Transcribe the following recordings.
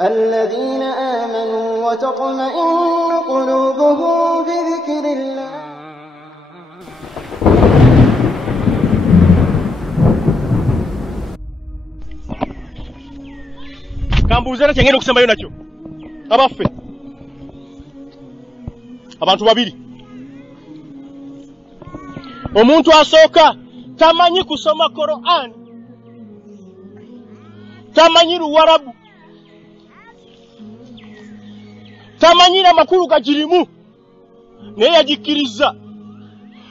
الذين آمنوا وتطمئن قلوبهم بذكر الله. Kambuzera kyengenda okusembayo nakyo abaffe abantu babiri. Omuntu asooka tamanyi kusoma Qur'an, tamanyi Luwarabu, tamanyira makulu gakirimu, naye yagikkiriza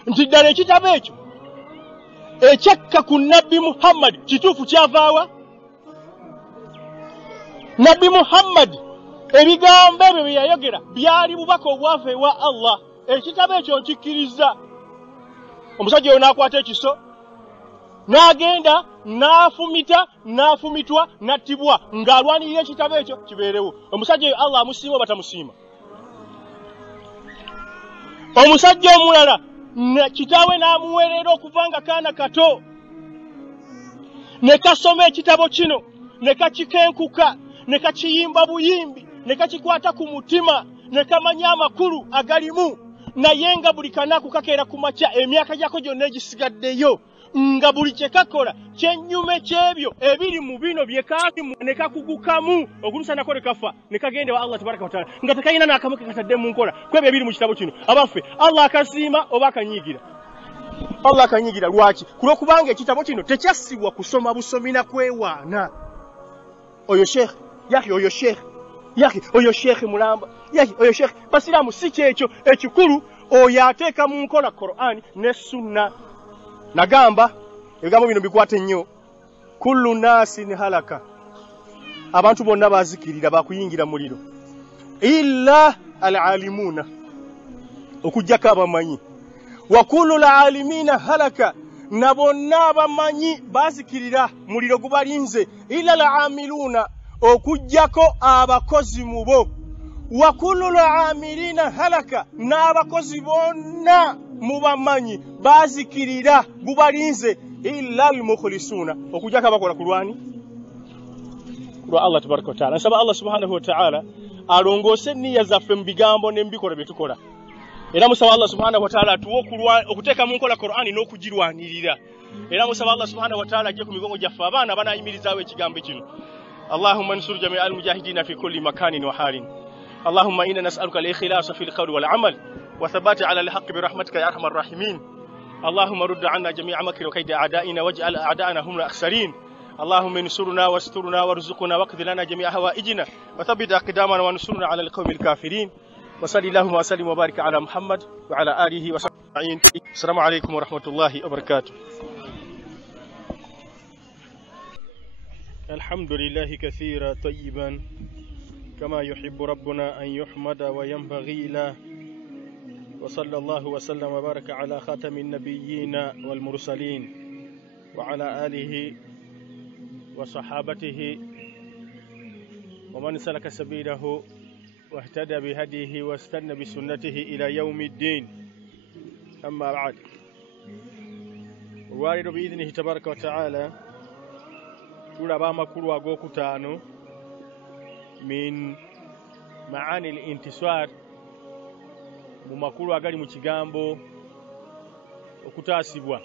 nti ddala ekitabo ekyo ekyakka ku Nabbi Muhammad kituufu kyavaawa. Nabbi Muhammad ebigambo ebyo bye yayogera byali bubaka obwava ewa Allah. Ekitabo ekyo nkikkiriza. Omusajja oyo n'akwata ekiso n'agenda n'afumitwa n'attibwa ng'alwanirira ekitabo ekyo kibeerewo. Omusajja oyo Allah amusiima oba tamusiima? Omusajja omulala kitaawe n'amuweerera okuva nga kaana kato ne kasoma ekitabo kino ne kakikenkuka ne kakiyimba buyimbi ne kakikwata ku mutima ne kamanya amakulu agalimu, naye nga buli kanaku kakeera ku makya emyaka gyako gyonna egisigaddeyo nga buli kye kakola kyennyume ky'ebyo ebiri mu bino bye kaalimu ne kakugukamu okutuusa nako ne kafa ne kagenda wa Allah tabaraka wa taala nga tekalina n'akamu ke katadde mu nkola kwebyo ebiri mu kitabo kino. Abaffe Allah akasiima oba akanyiigira? Allah akanyiigira. Lwaki? Kulwokubanga ekitabo kino tekyassibwa kusoma busomi na kwewaana. Oyo sheikh yaki, oyo sheikh yaki, oyo sheikh mulamba yaki, oyo sheikh basiraamu si kyekyo ekikulu. Oyo ateeka mu nkola Qur'an ne sunna. Nagamba ebigambo bino bikwate nnyo. Kullu nasin halaka, abantu bonna bazikirira bakuyingira muliro, illa alalimuna, okujjako abamanyi. Wa kullu alalimina halaka, na bonna abamanyi bazikirira muliro gubalinze, illa alamiluna, okujjako abakozi mu bo. Wa kullu alamilina halaka, n'abakozi bonna mu bamanyi bazikirira gubalinze, illa almukhlisuna, okujjako abakola kulwani kulwa Allah tabaraka wa taala. Nsaba Allah subhanahu wa taala alongoose nniya zaffe mu bigambo n'embikola bye tukola. Era musaba Allah subhanahu wa taala atuwe okuteeka mu nkola Qur'ani n'okugirwanirira. Era musaba Allah subhanahu wa taala ajje ku migongo gyaffe abaana banayimirizaawo ekigambo kino. Allahumma nsur jami'a al-mujahidina fi kulli makanin wa halin. Allahumma inna nas'aluka al-ikhlasa fil qawli wal 'amal wa thabata 'ala al-haqqi bi rahmatika ya arhamar rahimin. Allahumma rudd 'anna jami'a makri wa kaydi a'da'ina waj'al a'da'ana hum al-akhsarin. اللهم انصرنا واسترنا وارزقنا واقض لنا جميع هوائجنا وثبت أقدامنا وانصرنا على القوم الكافرين. وصلى اللهم وسلم وبارك على محمد وعلى آله وصحبه أجمعين. السلام عليكم ورحمة الله وبركاته. الحمد لله كثيرا طيبا كما يحب ربنا أن يحمد وينبغي له. وصلى الله وسلم وبارك على خاتم النبيين والمرسلين وعلى آله وصحابته ومن سلك سبيله واهتدى بهديه واستنى بسنته إلى يوم الدين. أما بعد، الوارد بإذنه تبارك وتعالى تلابا مكروا غوكتانو من معاني الانتصار mumakulu agali mu kigambo okutasibwa.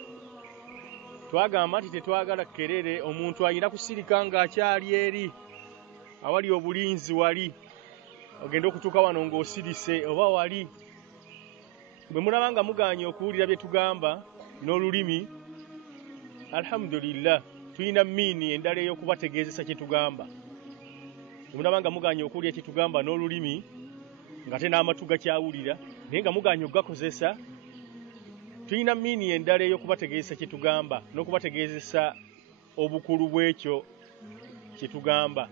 Twagamba nti tetwagala kerere omuntu ayina kusirika nga akyali eri awali obulinzi wali ogenda okutuuka wano ng'osirise oba wali. Bwe mulaba nga muganye okuwulira bye tugamba n'olulimi, alhamdulillah tulina miini endala ey'okubategeezesa kye tugamba. Bwe mulaba nga muganye okuwulira kye tugamba n'olulimi ng'ate n'amatu gakyawulira naye nga muganye okugakozesa, tulina miini endala ey'okubategeezesa kye tugamba n'okubategeezesa obukulu bw'ekyo kye tugamba.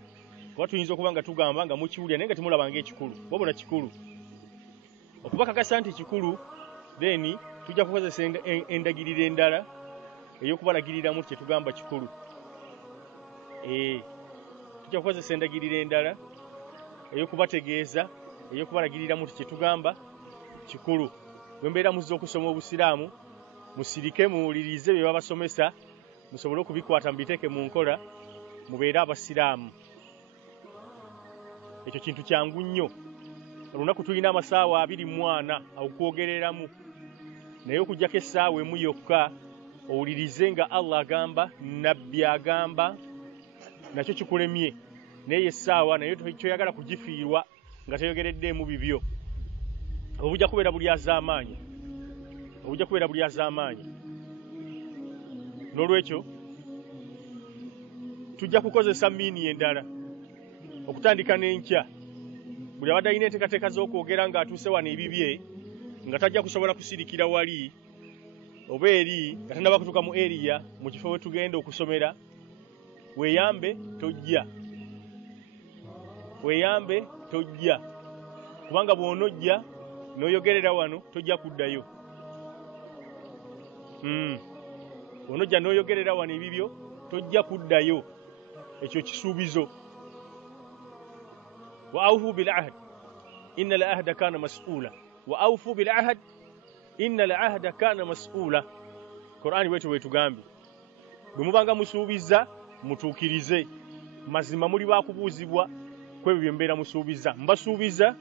Kuba tuyinza okuba nga tugamba nga mukiwulira naye nga temulaba ng'ekikulu, wabula kikulu. Okubakakasa nti kikulu, then tujja kukozesa endagiriro endala ey'okubalagiriramu kye tugamba kikulu. Tujja kukozesa endagiriro endala ey'okubategeeza ey'okubalagiriramu kye tugamba kikulu. Bwe mbeera muzze okusoma obusiraamu, musirike muwulirize bye babasomesa, musobole okubikwata mubiteeke mu nkola, mubeere abasiraamu. ekyo kintu kyangu nnyo. Olunaku tulina amasaawa 24 okwogereramu, naye okujjako essaawa emu yokka owulirize nga Allah agamba, nabbi agamba, nakyo kikulemye. Naye essaawa naye kyoyagala kugifiirwa nga teyogereddemu bibyo, obujja kubeera buli az'amaanyi, obujja kubeera buli az'amaanyi. N'olwekyo tujja kukozesa miini endala okutandika n'enkya. Buli abadde alina enteekateeka z'okwogera ng'atuuse wano ebibye nga tajja kusobola kusirikira wali oba eri nga tannaba kutuuka mu eriya mu kifo we tugenda okusomera, weeyambe tojja, weeyambe tojja, kubanga bw'onojja n'oyogerera wano tojja kuddayo. Bw'onojja n'oyogerera wano ebibyo tojja kuddayo. Ekyo kisuubizo. Wa awfu bil ahd inna al ahda kana mas'ula, wa awfu bil ahd inna al ahda kana mas'ula. Qur'ani wetu wetugambye bwe mubanga musuubiza mutuukirize, mazima muli bakubuuzibwa kwebyo bye mbeera musuubiza. Mbasuubiza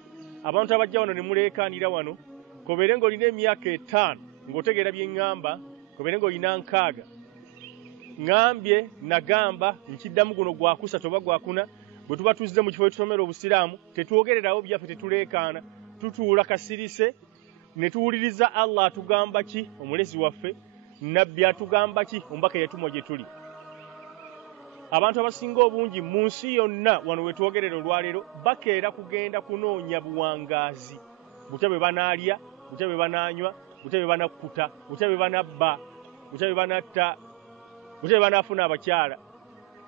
abantu abajja wano ne muleekaanira wano, kobeere ng'olina emyaka 5 ng'otegeera bye ŋŋamba, kobeere ng'olina 6. Ngambye nagamba nkiddamu guno gwa kusatu oba gwa kuna, bwe tuba tuzze mu kifo etusomera obusiraamu tetwogererawo byaffe, tetuleekaana, tutuula kasirise ne tuwuliriza Allah atugamba ki, omulezi waffe, nabbi atugamba ki, omubaka yatumwa gye tuli. Abantu abasinga obungi mu nsi yonna wano we twogerera olwaleero bakeera kugenda kunoonya buwangaazi, butya bwe banaalya, butya bwe banaanywa, butya bwe banakkuta, butya bwe banabba, butya bwe banatta, butya bwe banaafuna abakyala.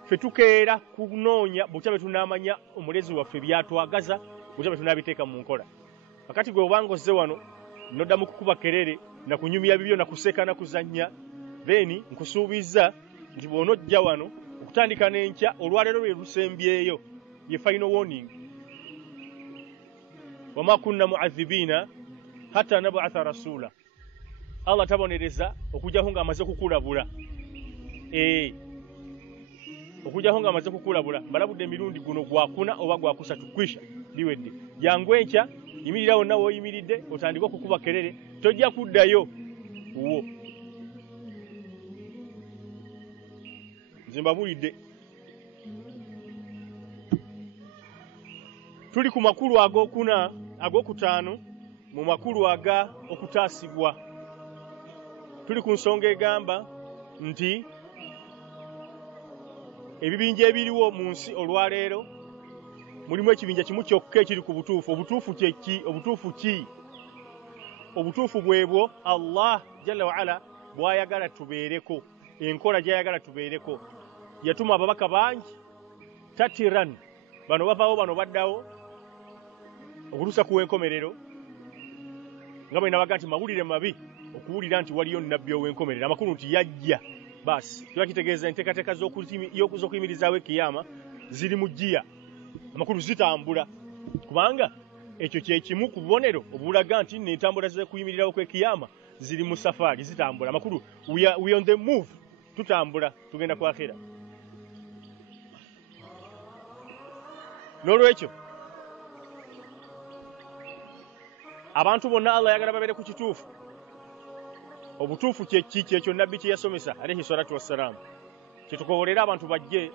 Ffe tukeera kunoonya butya bwe tunaamanya omulezi waffe byatwagaza, butya bwe tunaabiteeka mu nkola. Kakati gwe obanga ozze wano noddamu kukuba kerere na kunyumya bibyo na kuseka na kuzannya, then nkusuubiza nti bw'onojja wano okutandika n'enkya olwaleero lwe lusembyeyo, ye final warning. Wama kunna mu'adhibiina hatta nab'atha rasula. Allah tabonereza okujjaho ng'amaze kukulabula. Okujjaho ng'amaze kukulabula. Mbalabudde emirundi guno gwa kuna oba gwa kusatu kwisha biwedde. Jangu enkya yimirira wonna w'oyimiridde otandika okukuba kerere, tojja kuddayo wo. Zimbabulidde. Tuli ku makulu ag'okuna ag'okutaano mu makulu aga okutaasibwa. Tuli ku nsonga egamba nti ebibinja ebiriwo mu nsi olwaleero mulimu ekibinja kimu kyokka ekiri ku butuufu. Obutuufu kye ki? Obutuufu ki? Obutuufu bwebwo Allah jalla wa ala bw'ayagala tubeereko, enkola gy'ayagala tubeereko. Yatuma ababaka bangi tatiran, bano bavaawo bano baddawo okutuusa ku w'enkomerero, nga bwe nabaga nti mawulire mabi okuwulira nti waliyo nnabbi ow'enkomerero, amakulu nti yajja. Basi kiba kitegeeza enteekateeka z'okuyimirizaawo ekiyama ziri mu jjiya, amakulu zitambula, kubanga ekyo kye kimu ku bubonero obulaga nti n'entambula z'okuyimirirawo kw'ekiyama ziri mu safaari, zitambula. Amakulu we on the move, tutambula tugenda ku akhera. N'olwekyo abantu bonna Allah yagala babeere ku kituufu. Obutuufu kye ki? Kyekyo nabbi kye yasomesa alayhi salatu wassalamu, kyetukobolera abantu bajje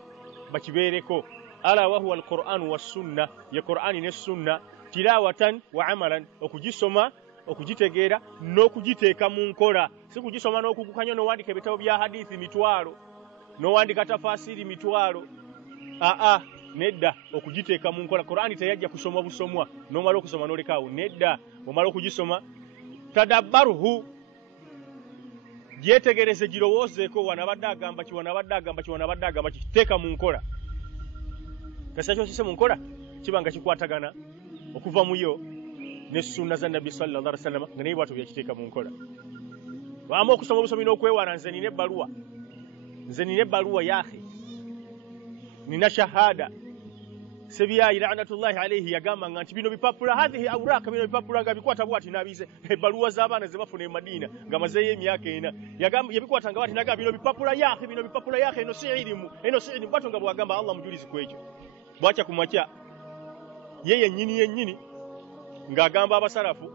bakibeereko. Ala wa huwa alqur'anu wassunna, ye Qur'ani ne sunna, tilawatan wa amalan, okugisoma, okugitegeera n'okugiteeka mu nkola. Si kugisoma n'okugukanya n'owandika ebitabo bya hadithi mitwalo, n'owandika tafasiri mitwalo. Nedda, okugiteeka mu nkola. Qur'ani teyajja kusomwa busomwa n'omala okusoma n'olekaawo. Nedda, omala okugisoma tadabbaruhu, gyetegereze, girowoozeeko, wanabadde agamba ki, wanabadde agamba ki, wanabadde agamba ki, kiteeka mu nkola. Kasa kyosise mu nkola kiba nga kikwatagana okuva muyo ne sunna za nabbi sallallahu alaihi wasallam, nga naye bwatyo byakiteeka mu nkola. Bw'ama okusoma obusomi n'okwewaana, nze nina ebbaluwa yaahe, nina shahada. Sebyayi la'natullahi alayhi yagamba nti bino bipapula, hadhihi awraka, bino bipapula nga bikwata bwati nabize ebbaluwa z'abaana ze bafuna e Madina nga mazeeyo emyaka 4, yabikwata nga bwati naga bino bipapula yaahe, bino bipapula yaahe, eno si ilimu, bwatyo nga bwagamba Allah mujulizi kwekyo. Bwakya ku makya yeye yennyini ng'agamba abasalafu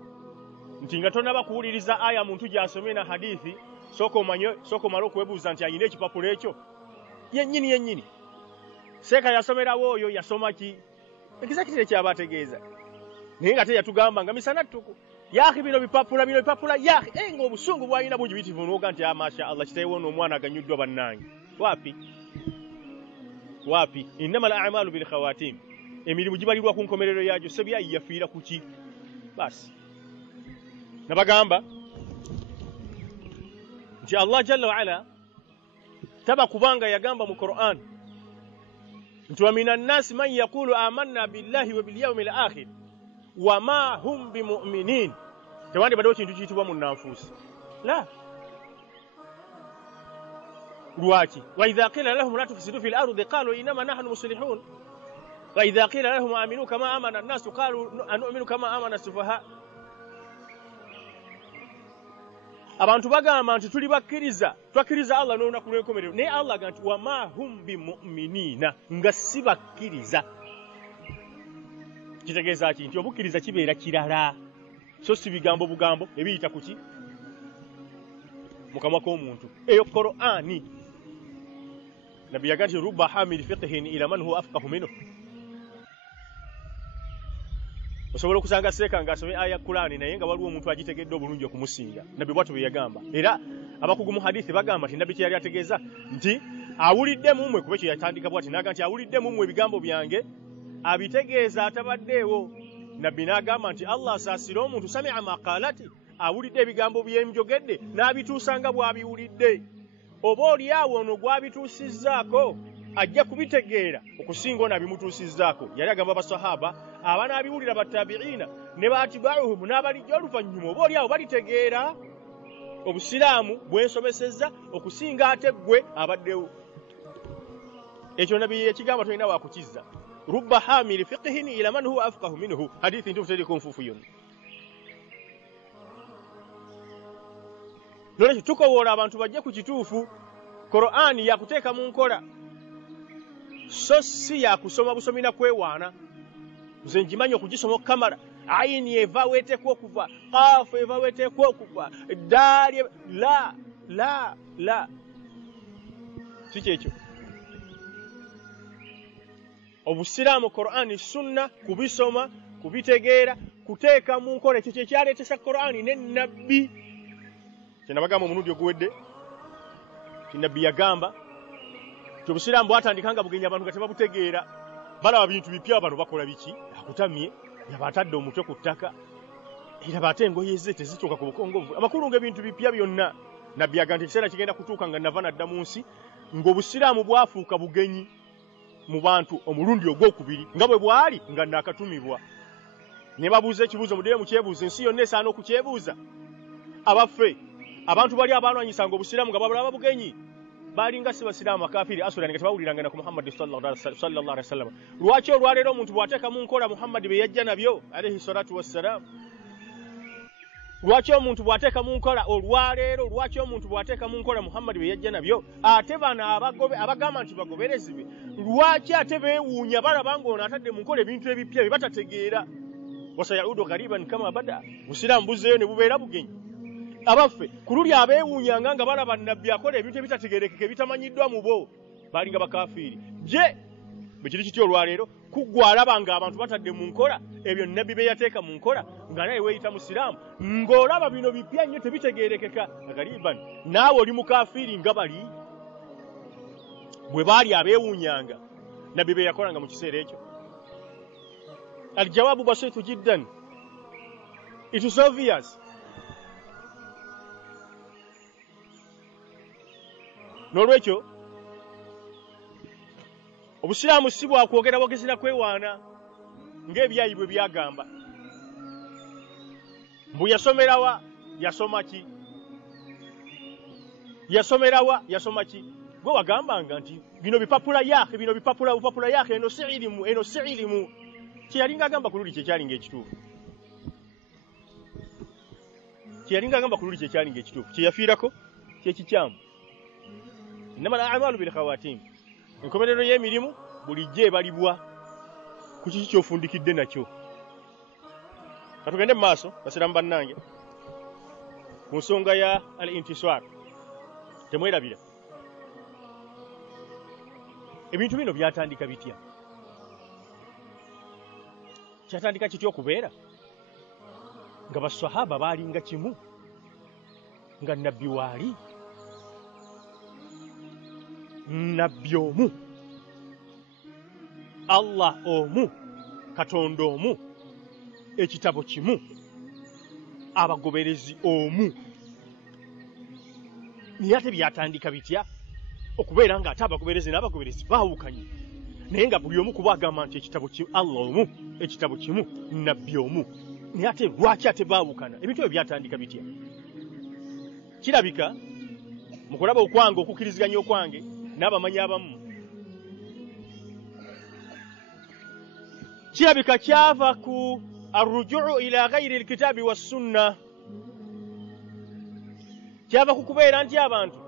nti nga tonnaba kuwuliriza aya muntu gy'asomye na hadithi sooka omale okwebuuza nti ayina ekipapula ekyo yennyini seeka yasomerawo oyo yasoma ki ekizakitire kyaba ategeeza naye nga teyatugamba nga misana ttuku yaahi bino bipapula yaahi nga obusungu bwalina bungi bitivu n'oga nti masha Allah kitayewo n'omwana aganyuddwa bannange wapi innama al a'malu bil khawatim emirimu gibalirwa ku nkomerero yagyo sebyayi yafiira ku ki basi nabagamba nti Allah jalla wa ala taba kubanga yagamba mu Qur'an nti wa minan nasi man yaqulu amanna billahi wa bil yawmil akhir wa ma hum bimu'minin tewandi bado kintu kiyitibwa mu nanfuusi la lwaki wa idha qila lahum la tufsidu fil ardi qalu inma nahnu muslihun wa idha qila lahum aminu kama amana an-nas qalu anu'minu kama amana as-sufaha abantu bagamba nti tuli bakkiriza twakkiriza Allah n'olunaku lw'enkomerero naye Allah agamba nti wa ma hum bimu'minina nga si bakkiriza kitegeeza ki nti obukkiriza kibeera kirala so si bigambo bugambo ebiyita ku ki mu kamwa k'omuntu eyo Qur'ani nabbi yagamba nti rubba hamili fiqhin ila man huwa afqahu minhu osobola okusanga seeka ng'asomye aya Qur'ani naye nga waliwo omuntu agitegedde obulungi okumusinga nabbi bwatyo bwe yagamba era abakugu mu hadithi bagamba nti nabbi kye yali ategeeza nti awulidde mu mmwe kuba ekyo yatandika bwati n'agamba nti awulidde mu mmwe ebigambo byange abitegeeza atabaddeewo nabbi n'agamba nti Allah asaasira omuntu sami'a maqalati awulidde ebigambo by'emjogedde n'abituusanga bw'abiwulidde oba oliawo ono gw'abituusizzaako ajja kubitegeera okusinga ono abimutuusizzaako yali agamba abasahaba abanaabiwulira batabiina ne baatibauhum n'abalijja oluvannyuma oba oliawo balitegeera obusiraamu bwensomesezza okusinga ate ggwe abaddewo ekyo nabbi ekigamba tolina wakukizza rubba hamili fiqhin ila man huwa afqahu minhu hadithi ntuufu teriko nfuufu yonna nolwekyo tukowoola abantu bajje ku kituufu Qur'ani yakuteeka mu nkola so si yakusoma busomi na kwewaana nze ngimanyi okugisoma okukamala ayini eva weeteekwa okuva qaafu eva weeteekwa okuva daali la si kyekyo obusiraamu Qur'ani sunna kubisoma kubitegeera kuteeka mu nkola ekyo kye kyaleetesa Qur'ani ne nabbi kyenabagamba omulundi oguwedde ti nabbi yagamba ti obusiraamu bwatandikanga bugenya abantu nga tebabutegeera balaba bintu bipya bano bakola biki akutamye yabatadde omutwe ku ttaka era bate engoye ze tezituuka ku bukongovu amakulu ng'ebintu bipya byonna nabbi yagamba nti ekiseera kigenda kutuuka nga nava nadda mu nsi ng'obusiraamu bwafuuka bugenyi mu bantu omulundi ogwokubiri nga bwe bwali nga nakatumibwa ne babuuza ekibuuzo muddeyo mu kyebuuzo ensi yonna esaana okukyebuuza abaffe abantu bali abalwanyisanga obusiraamu nga babulaba bugenyi balinga si basiraamu makafiri asulani nga tebawuliranga na ku Muhammad sallallahu alaihi wasallam lwaki olwaleero omuntu bw'ateeka mu nkola Muhammad be yajja nabyo alayhi salatu wassalam lwaki omuntu bw'ateeka mu nkola olwaleero lwaki omuntu bw'ateeka mu nkola Muhammad be yajja nabyo ate bano abagamba nti bagoberezi be lwaki ate beewuunya balaba ng'ono atadde mu nkola ebintu ebipya bye batategeera wasayaudu ghariban kama bada busiraamu buzzeeyo ne bubeera bugenyi abaffe ku luli abeewuunyanga nga balaba nabbi akola ebintu ebitategeerekeka ebitamanyiddwa mu bo balinga bakafiiri je bwe kiri kityo olwaleero kuggwa alaba nga abantu batadde mu nkola ebyo nabbi be yateeka mu nkola nga naye weeyita musiraamu ng'olaba bino bipya nnyo tebitegeerekeka gariban naawe oli mukafiiri nga bali bwe baali abeewuunyanga nabbi be yakolanga mu kiseera ekyo aljawabu basitu jiddan it is obvious n'olwekyo obusiraamu si bwakwogera bwogezi na kwewaana ng'ebyayi bwe byagamba mbu yasomerawa yasoma ki yasomerawa yasoma ki gwe wagambanga nti bino bipapula yaahe bino bupapula yaahe eno si ilimu kyeyalinga agamba ku luli kyekyalinga ekituufu kyeyafiirako kyekikyamu innama al a'malu bil khawatim enkomerero y'emirimu bulijjo ebalibwa ku kiki ky'ofundikidde nakyo. Katugende mu maaso basiramu bannange ku nsonga ya al-intisar. Temwerabira ebintu bino byatandika bitya? Kyatandika kitya okubeera nga basahaba baalinga kimu, nga nabbi waali, nabbi omu, Allah omu, Katonda omu, ekitabo kimu, abagoberezi omu. Naye ate byatandika bitya okubeera nga ate abagoberezi n'abagoberezi baawukanye, naye nga buli omu kuba agamba nti ekitabo kimu, Allah omu, ekitabo kimu, nabbi omu. Naye ate lwaki ate baawukana? Ebintu ebyo byatandika bitya? Kirabika mu kulaba okwange, okukkiriziganya okwange n'abamanyi abamu, kirabika kyava ku arrujuu ila ghairi alkitabi wassunna. Kyava ku kubeera nti abantu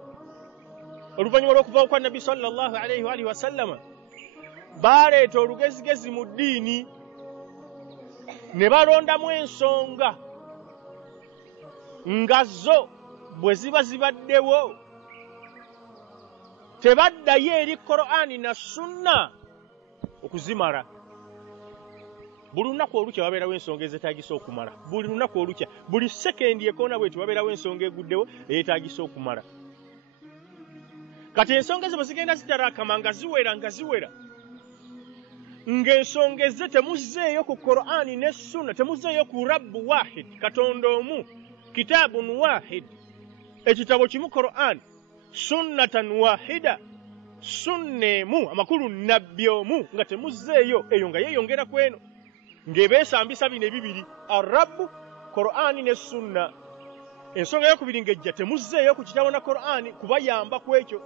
oluvannyuma lw'okuvaawo kwa nabbi sallallahu alayhi wa alihi wasallama baaleeta olugezigezi mu ddiini, ne balondamu ensonga nga zo bwe ziba zibaddewo tebaddayo eri Qur'ani na Sunna okuzimala. Buli lunaku olukya wabeerawo ensonga ezeetaagisa okumala. Buli lunaku olukya, buli sekendi ekoona bweti wabeerawo ensonga eguddewo eyeetaagisa okumala. Kati ensonga ezo bwe zigenda zitarakama nga ziwera ng'ensonga ezze temuzzeeyo ku Qur'ani ne Sunna, temuzzeeyo ku Rabbu wahid, Katonda omu, kitabun wahid, ekitabo kimu Qur'an, sunnatan wahida, sunna emu, amakulu nabbi omu, nga temuzzeeyo, eyo nga yeeyongera ku eno, ng'ebeesambisa bino ebibiri, Arabbu, Qur'ani ne Sunna. Ensonga eyokubiri ng'ejja temuzzeeyo ku kitabo na Qur'ani kubayamba ku ekyo,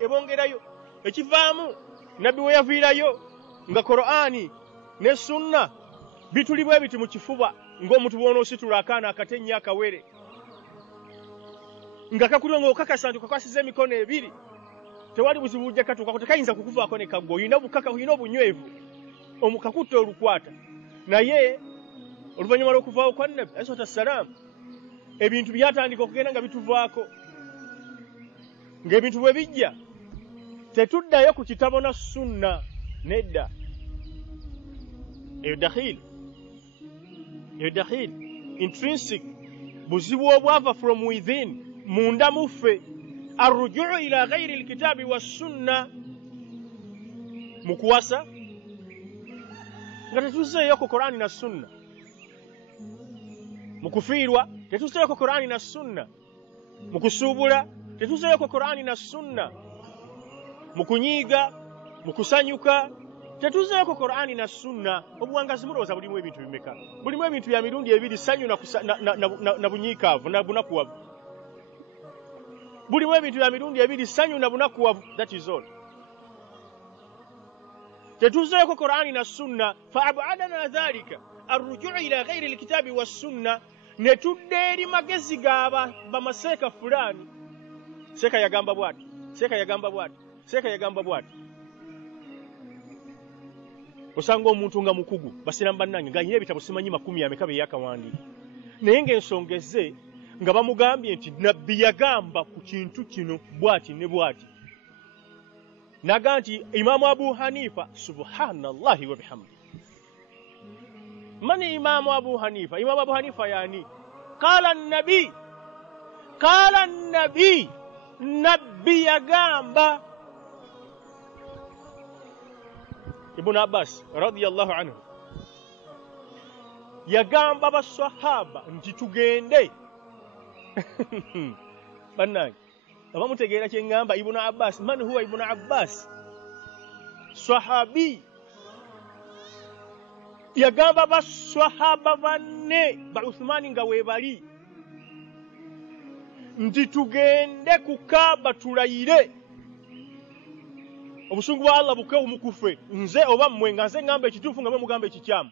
ebongerayo, ekivaamu nabbi we yaviirayo nga Qur'ani ne Sunna bitulibwa ebiti mu kifuba ng'omuntu bw'onoositula akaana akatennya akawere, nga kakulwa ng'okakasa nti kakwasiza emikono ebiri, tewali buzibu bujja katuukako, tekayinza kukuvaako ne kaggwa, olina obunywevu, omukakutta olukwata. Naye oluvannyuma lw'okuvaawo kwa nabbi alayhi wassalaamu ebintu byatandika okugenda nga bituvaako, ng'ebintu bwe bijja tetuddayo ku kitabo na Sunna, nedda. Eyo dakhil intrinsic, buzibu obwava from within, munda muffe. Arrujuu ila ghairi alkitabi wassunna, mu kuwasa nga tetuzzeeyo ku Qur'ani na Sunna, mu kufiirwa tetuzzeeyo ku Qur'ani na Sunna, mu kusuubula tetuzzeeyo ku Qur'ani na Sunna, mu kunyiiga, mu kusanyuka tetuzzeeyo ku Qur'ani na Sunna. Obuwangazi mulowooza bulimu ebintu bimeka? Bulimu ebintu bya mirundi ebiri, ssanyu na bunyiikaavu na bunakuwavu. Bulimu ebintu bya mirundi ebiri, ssanyu na bunakuwavu. That is all. Tetuzzeeyo ku Qur'ani na Sunna. Fa abadana dhalika arrujuu ila ghairi alkitabi wassunna, ne tudda eri magezi gaaba bamaseeka fulani. Seeka yagamba bw'ati, seeka yagamba bw'ati, seeka yagamba bw'ati. Osanga omuntu nga mukugu, basiramu bannange, ng'alina ebitabo simanyi 10 ameka bye yakawandiika, naye ng'ensonga ezze nga bamugambye nti nabbi yagamba ku kintu kino bw'ati ne bw'ati. Naga nti Imaamu Abu Hanifa, subhanallahi wa bihamdi. Mani Imaamu Abu Hanifa? Imaamu Abu Hanifa yani qala nabi, nabbi yagamba. Ibn Abbas radiyallahu anhu yagamba basahaba nti tugende. Bannange abamutegeera kye ngamba Ibn Abbas. Man huwa Ibn Abbas? Sahabi. Yagamba basahaba banne ba Uthmani nga weebali nti tugende ku Kaaba tulayire, obusungu bwa Allah bukewu mukufe, nze oba mmwe, nga nze ngamba ekituufu nga mwe mugamba ekikyamu.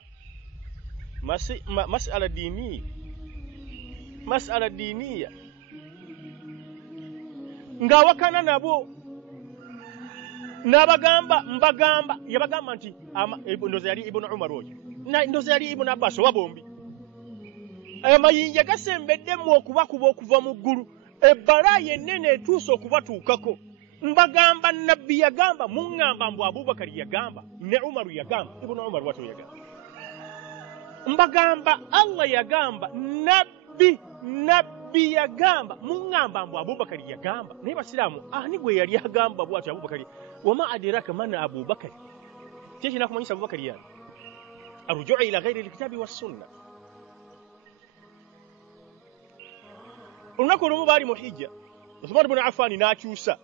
Mas'ala diniya ng'awakana nabo n'abagamba mbagamba yabagamba nti ndoza yali Ibn Umar oyo ndoza yali Ibn Abbas oba bombi amayinja gasembeddemu okuva mu ggulu ebbala yennene etuuse okubatuukako mbagamba nabbi yagamba muŋŋamba mbu Abubakar yagamba ne Umaru yagamba Ibn Umar wato yagamba mbagamba Allah yagamba nabbi yagamba muŋŋamba mbu Abubakar yagamba naye basiraamu ani gwe yali agamba bw'atyo Abubakar wama adiraka man Abubakar kiki nakumanyisa Abubakar yani arujuu ila ghairi alkitabi wassunna olunaku olumu baali mu hijja Uthman ibn Affan n'akyusa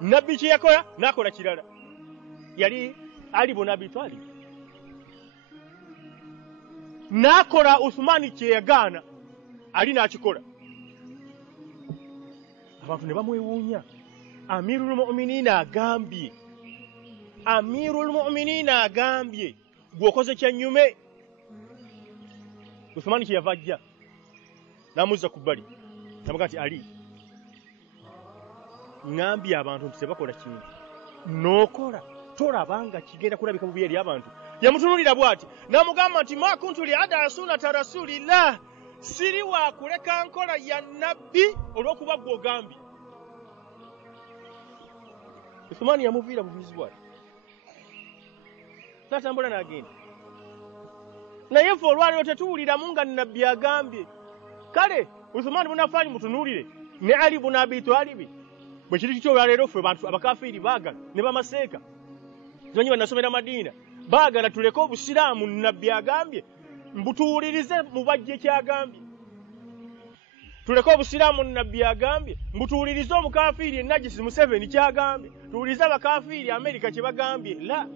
nabbi kye yakola n'akola kirala yali Ali ibn Abi Talib n'akola Uthman kye yagaana Ali n'akikola abantu ne bamwewuunya Amirul Mu'miniina agambye gwokoze kyennyume Uthman kye yava ajja n'amuzza ku bbali namuga nti Ali ngambye abantu nti tebakola kintu n'okola tolabanga kigenda kulabika bubi eri abantu yamutunulira bw'ati n'amugamba nti ma kuntu li ada sunnata rasulillah siri wa kuleka nkola ya nabbi olw'okuba gwe ogambye Uthman yamuviira buvizi bwati n'atambula n'agenda naye ffe olwaliro tetuwuliramu nga nabbi agambye kale Uthman ibn Affan mutunulire ne Ali ibn Abi Talib bwe kiri kityo olwaliro ffe bantu abakafiiri baagala ne bamaseeka zonyi banasomera Madina baagala tuleke obusiraamu nabbi agambye mbutuwulirize mubajje kyagambye tuleke obusiraamu nabbi agambye mbutuwulirize omukafiiri Najisi Museveni kyagambye tuwulirize abakafiiri Amerika kye bagambye la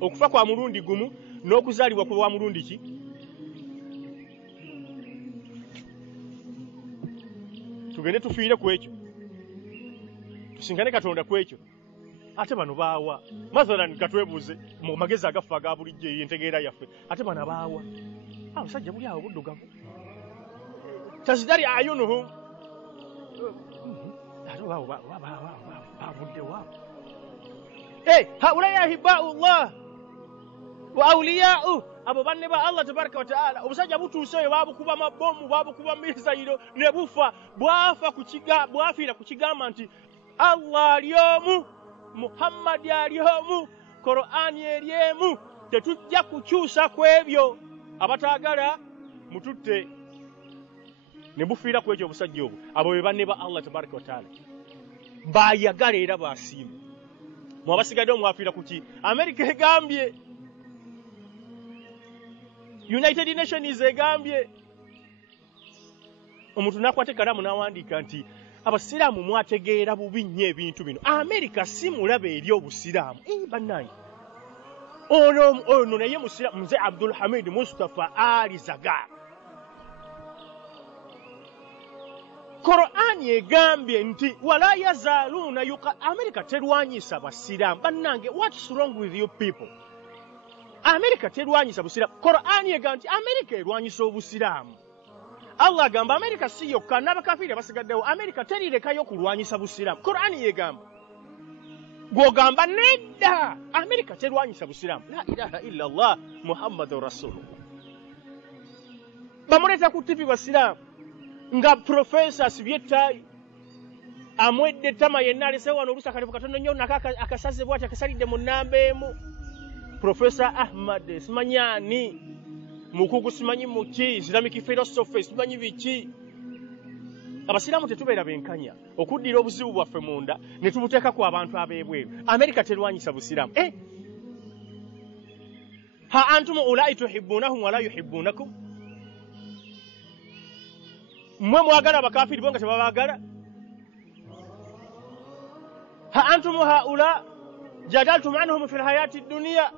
okufa kwa mulundi gumu n'okuzaalibwa kwa mulundi ki tugende tufiire ku ekyo tusingane Katonda ku ekyo ate bano baawa mathalan katwebuuze mu magezi agafa aga bulijjo entegeera yaffe ate bano baawa abasajja buli awo buddugavu tasidari ayunuhum ate waawo baavudde waawo haula yahibaullah wa awliya'u abo banne ba Allah tabaraka wa ta'ala obusajja butuuse eyo babukuba mabomu babukuba misayiro ne bufa bwafiira ku kigamba nti Allah alyomu Muhammad alyomu Qur'ani eryemu tetujja kukyusa ku ebyo abataagala mututte ne bufiira ku ekyo obusajja obwo abo be banne ba Allah tabaraka wa ta'ala bayagala era basiima mwabasigadde omwafiira ku ki Amerika egambye United Nations egambye omuntu nakwate kalamu n'awandiika nti abasiraamu mwategeera bubi nnyo ebintu bino Amerika si mulabe eri obusiraamu bannange ono naye musiraamu nze Abdul Hamid Mustafa Ali Zagar Qur'ani egambye nti wala yazaluna Amerika terwanyisa basiraamu bannange what's wrong with you people Amerika terwanyisa busiraamu Qur'ani egambye nti Amerika erwanyisa obusiraamu Allah agamba Amerika si yokka n'abakafiiri basigaddewo Amerika terirekayo kulwanyisa busiraamu Qur'ani yegamba gwogamba nedda Amerika terwanyisa busiraamu la ilaha illa Allah Muhammadur Rasulullah bamuleta ku TV basiraamu nga Professor Sibyetai amwedde tama yenna alese wano olusakalifu katono nnyo akasaze bwati akasalidde mu nnamba emu Professor Ahmad Simanyani mukugu simanyi muki Islamic philosophy simanyi biki abasiraamu tetubeera benkanya okuddira obuzibu bwaffe munda ne tubuteeka ku abantu abeebweru Amerika terwanyisa busiraamu ha antum ulai tuhibbunahum wala yuhibbunakum mwe mwagala abakafiiri bonga tebabaagala ha antum haula jadaltum anhum fil hayati dunya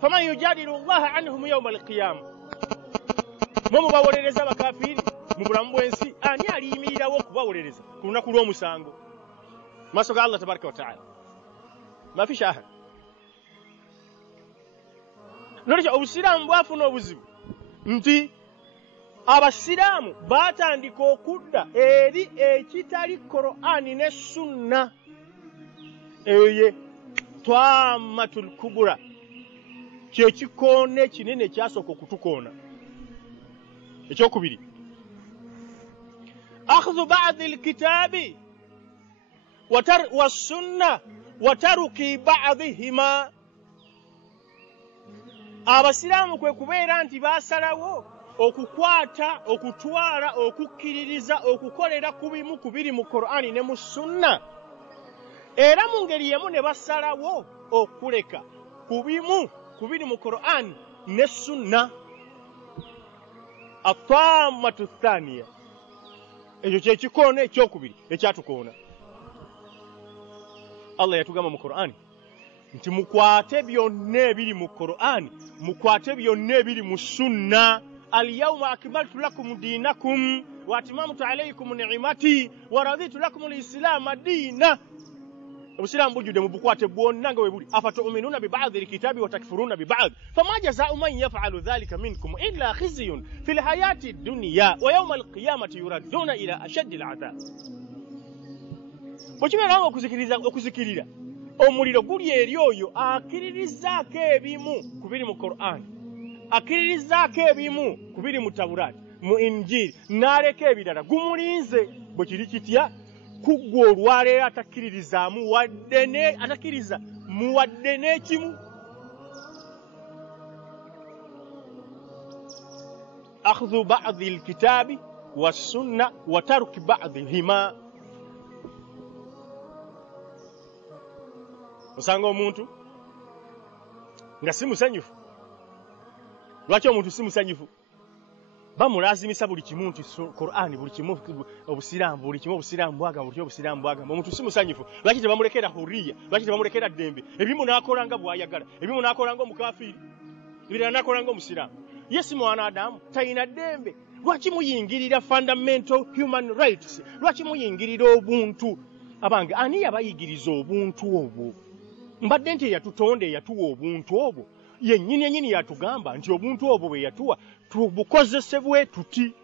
faman yujadilu Allah anhum yawm al-qiyamah mwe mubawolereza abakafiiri mu bulamu bw'ensi ani aliyimirirawo okubawolereza ku lunaku lw'omusango maaso ga Allah tabaraka wa ta'ala mafi shahad nolekyo obusiraamu bwafuna obuzibu nti abasiraamu baatandika okudda eri ekitali Qur'ani ne Sunna eye at-tammatul kubra kye kikoone kinene kyasooka okutukoona. Ekyokubiri, akhdhu ba'd al-kitabi wa sunna wa taruki ba'dihima. Abasiraamu kwe kubeera nti baasalawo okukwata, okutwala, okukkiririza, okukolera ku bimu ku biri mu Qur'ani ne mu sunna, era mu ngeri yemu ne basalawo okuleka ku bimu ku biri mu Qur'ani ne sunna. At-tammatu thaniya, ekyo kye kikoone ekyokubiri ekyatukoona. Allah yatugamba mu Qur'ani nti mukwate byonna ebiri mu Qur'ani, mukwate byonna ebiri mu sunna. Al-yawma akmaltu lakum dinakum wa atmamtu alaykum ni'mati wa raditu lakum al-islam diina. Obusiraamu bujjude mu bukwate bwonna nga bwe buli. Afatu'minuna bi ba'd al-kitabi wa takfuruna bi ba'd fama jazaa'u man yaf'alu dhalika minkum illa khizyun fil hayati ad-dunya wa yawma al-qiyamati yuradduna ila ashaddi al-'adhab. Bwekibeera okuzikirira omuliro guli eri oyo akkiririzaako ebimu ku biri mu Qur'ani, akkiririzaako ebimu ku biri mu Tawuraati, mu Injiri, n'aleka ebirala, gumulinze. Bwe kiri kitya kuggwa olwaleero atakkiririzaamu atakkiriza muwadde n'ekimu. Akhdhu ba'd al-kitabi wa sunna wa taruki ba'dihima. Osanga omuntu nga si musanyufu. Lwaki omuntu si musanyufu? Bamulazimisa buli kimu nti Qur'ani, buli kimu obusiraamu, buli kimu obusiraamu bwagamba, buli kimu obusiraamu bwagamba. Omuntu si musanyufu. Lwaki tebamulekera hurriya? Lwaki tebamulekera ddembe? Ebimu n'akola nga bw'ayagala, ebimu n'akola nga omukafiiri, ebirala n'akola nga omusiraamu. Ye si mwanadamu, talina ddembe. Lwaki muyingirira fundamental human rights? Lwaki muyingirira obuntu? Abange, ani yabayigiriza obuntu obwo? Mbadde nti yatutonde yatuwa obuntu obwo. Yennyini yatugamba nti obuntu obwo bwe yatuwa tubukozesebwe tuti.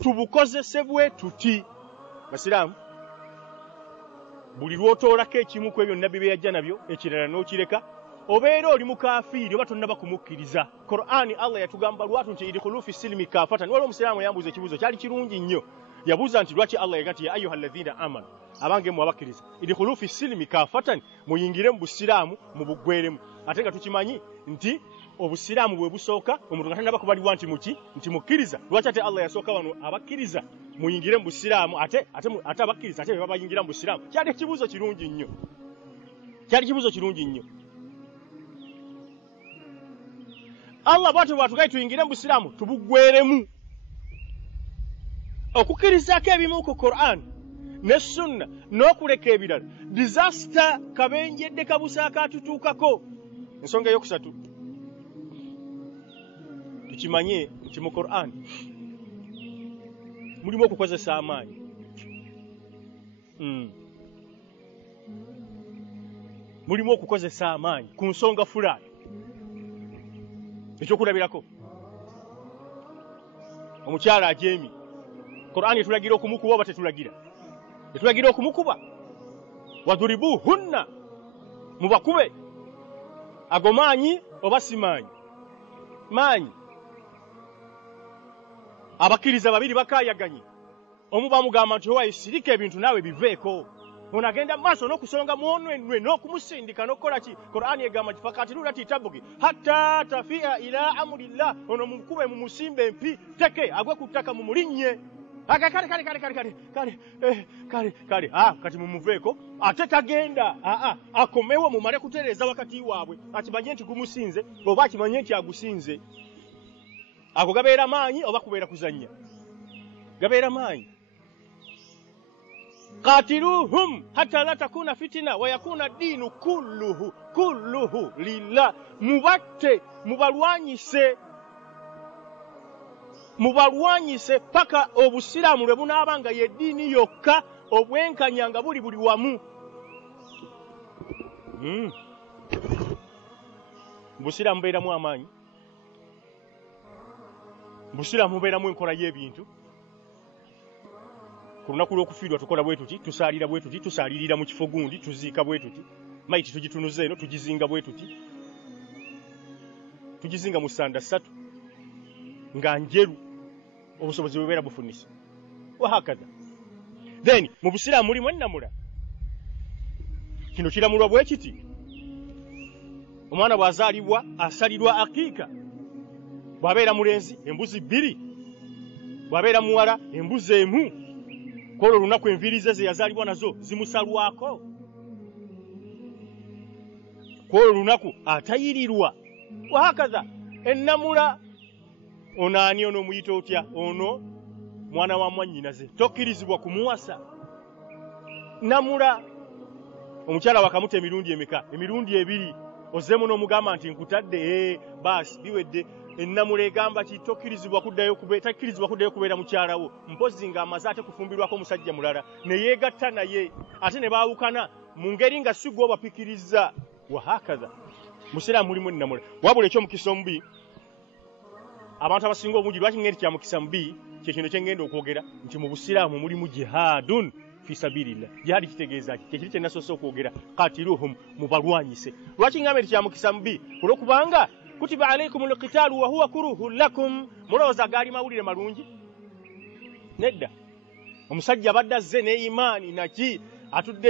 Tubukozesebwe tuti. Basiraamu, buli lwotoolako ekimu ku ebyo Nabbi bye yajja nabyo, ekirala n'okireka, obeera oli mukafiiri oba tonnaba kumukkiriza. Qur'ani Allah yatugamba lwatu nti idkhulu fi silmi kaafatan. Waliwo omusiraamu yambuuza ekibuuzo kyali kirungi nnyo. Yabuuza nti lwaki Allah yagati ya ayyuhalladhina amanu, abange mu abakkiriza, idkhulu fi silmi kaafatan, muyingire mu busiraamu mu buggweremu. Ate nga tukimanyi nti obusiraamu bwe busooka omuntu nga tannaba kubaliwa nti mukkiriza. Lwaki ate Allah yasooka wano abakkiriza muyingire mu busiraamu ate abakkiriza ate babayingira mu busiraamu? Kyali kibuuzo kirungi nnyo. Kyali kibuuzo kirungi nnyo. Allah bw'atyo bw'atugaye tuyingire mu busiraamu tubuggweremu. Okukkirizaako ebimu ku Qur'an ne sunna n'okuleka ebirala, disaster kabenjedde kabusa akatutuukako. Ensonga eyokusatu, tukimanye nti mu Qur'an mulimu okukozesa amaanyi. Mulimu okukozesa amaanyi ku nsonga fulani. Ekyokulabirako, omukyala ajeemi, Qur'ani etulagira okumukuba oba tetulagira? Etulagira okumukuba. Wadhuribuhunna, mubakube. Ago maanyi oba si maanyi? Maanyi. Abakkiriza babiri bakaayaganye. Omu bamugamba nti owaye sirika ebintu naawe biveeko. Ono agenda maaso n'okusonga mwonwenwe n'okumusindika n'okukola ki? Qur'ani egamba nti fakatilu lati tabugi hatta tafia ila amrillah. Ono mukube mu musimbe empi teke agwe ku ttaka mu mulinnye. Kale kati mumuveeko ate tagenda akomewo mumale kutereeza wakati waabwe, akimanye nti gumusinze oba akimanye nti agusinze. Ago gabeera maanyi oba kubeera kuzannya? Gabeera maanyi. Qatiluhum hatta la takuna fitina wa yakuna dinu kulluhu lillah. Mubatte, mubalwanyise paka obusiraamu lwe bunaabanga yeddiini yokka, obwenkanya nga buli wamu. Busiraamu beeramu amaanyi. Busiraamu beeramu enkola y'ebintu. Ku lunaku lw'okufiirwa tukola bwe tuti, tusaalira bwe tuti, tusaalirira mu kifo gundi, tuziika bwe tuti. maiti tugitunuze eno tugizinga bwe tuti tugizinga mu ssanda 3 nga njeru obusobozi bwebeera bufunisa wahakadha. Then mu busiraamu mulimu ennamula. Kino kiramulwa bwe kiti omwana bw'azaalibwa asalirwa akiika, bw'abeera mulenzi embuzi 2, bw'abeera muwala embuzi 1. Kwolwo olunaku enviiri ze yazaalibwa nazo zimusalwako, kwolwo olunaku atayirirwa wahakadha. Ennamula ono ani ono muyita otya? Ono mwana wa mwannyinaze, tokkirizibwa kumuwasa. Namula omukyala wakamuta emirundi emeka? Emirundi 2. Ozemu n'omugamba nti nkutadde basi biwedde. Ennamula egamba ki tokkirizibwa kuddayo kubeera mukyalawo, mpozi nga amaze ate kufumbirwako omusajja mulala ne yeegatta naye ate ne baawukana mu ngeri nga si gwe obapikiriza wahakaza. Musiraamu mulimu ennamula. Wabula ekyomukisa omubi abantu abasinga obungi lwaki ngeri kya mukisa mubi kye kino kye ngenda okwogera nti mu busiraamu mulimu jihadun fi sabilillah. Jihadi kitegeeza ki? Kye kiri nasoose okwogera qatiluhum, mubalwanyise. Lwaki ngambe kya mukisa mubi? Olwokubanga kutiba alaykumul qitaalu wa huwa kuruhun lakum. Mulowooza gaali mawulire malungi? Nedda. Omusajja abadde azze ne imaani naki atudde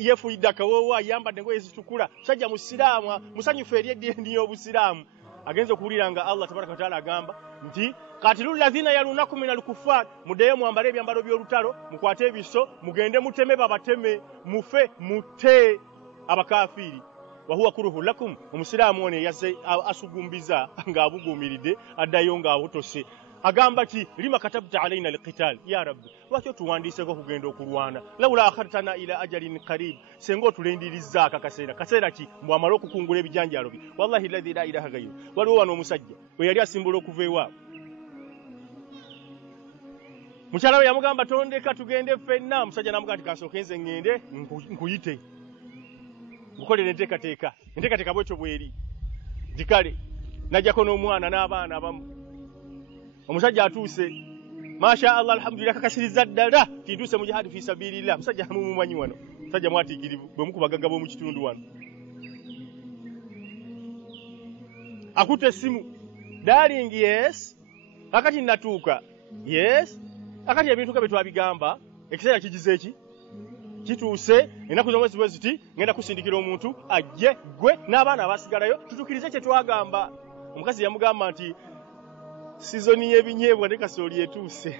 yeefuyidde akawoowo ayambadde engoye zitukula, musajja musiraamu musanyufu eri eddiini y'obusiraamu, agenze okuwulira nga Allah tabaraka wa taala agamba nti qatilul ladhina yalunakum minal kuffar, muddeyo mwambale ebyambalo by'olutalo, mukwate ebiso, mugende muteme babateme, mufe mutte abakafiiri. Wa huwa kuruhun lakum. Omusiraamu ono yazze asugumbiza ng'abuguumiridde addayo ng'abutose. Agamba ki lima katabta alaina alqital, ya rabbi lwaki otuwandiiseko kugenda okulwana, lawula akhartana ila ajalin qarib, senga otulendiriza akaseera ki mbwamala okukungula ebijanjalo bye. Wallahi alladhi la ilaha ghayru. Waliwo wano omusajja we yali asimbula okuva ewaabwe, mukyala we yamugamba tondeka tugende ffenna. Omusajja namugamba nti kansooke nze ngende nkuyite ngukolere enteekateeka bwekyo bweri dikale. Najjako n'omwana n'abaana abamu. Omusajja atuuse masha Allah alhamdulillah kakasiriza ddala tintuuse mu jihad fi sabilillah. Musajja mumumanyi wano, musajja mwatiikirivu bwe mukubagaga bo mu kitundu wano. Akutte essimu, darling yes, akati natuuka yes, akati ebintu bye twabigamba ekiseera kigize eki kituuse, ennaku z'omwezi bwe ziti ngenda kusindikira omuntu ajje gwe n'abaana abasigalayo tutukirize kye twagamba. Omukazi yamugamba nti sizoni y'ebinyeebwa ne kasooli etuuse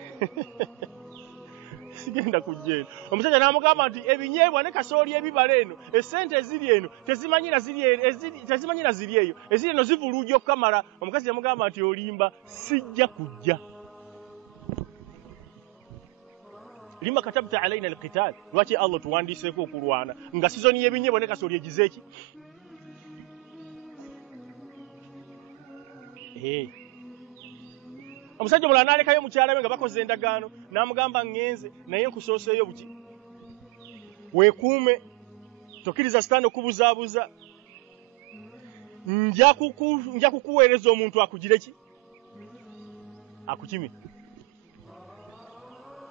sigenda kujja. Omusajja n'amugamba nti ebinyeebwa ne kasooli ebibala eno, essente eziri eno tezimanyira ziri eyo, eziri eno zivuluuja okukamala. Omukazi yamugamba nti olimba, sijja kujja. Lima katabta alaina alqital, lwaki Allah tuwandiiseeko okulwana nga sizoni y'ebinyeebwa ne kasooli egize ki? Omusajja mulala n'alekayo mukyala we nga bakoze endagaano, n'amugamba ngenze naye nkusooseeyo buki, weekuume tokkiriza sitaani okubuzaabuza, nja kukuweereza omuntu akugire ki, akukime.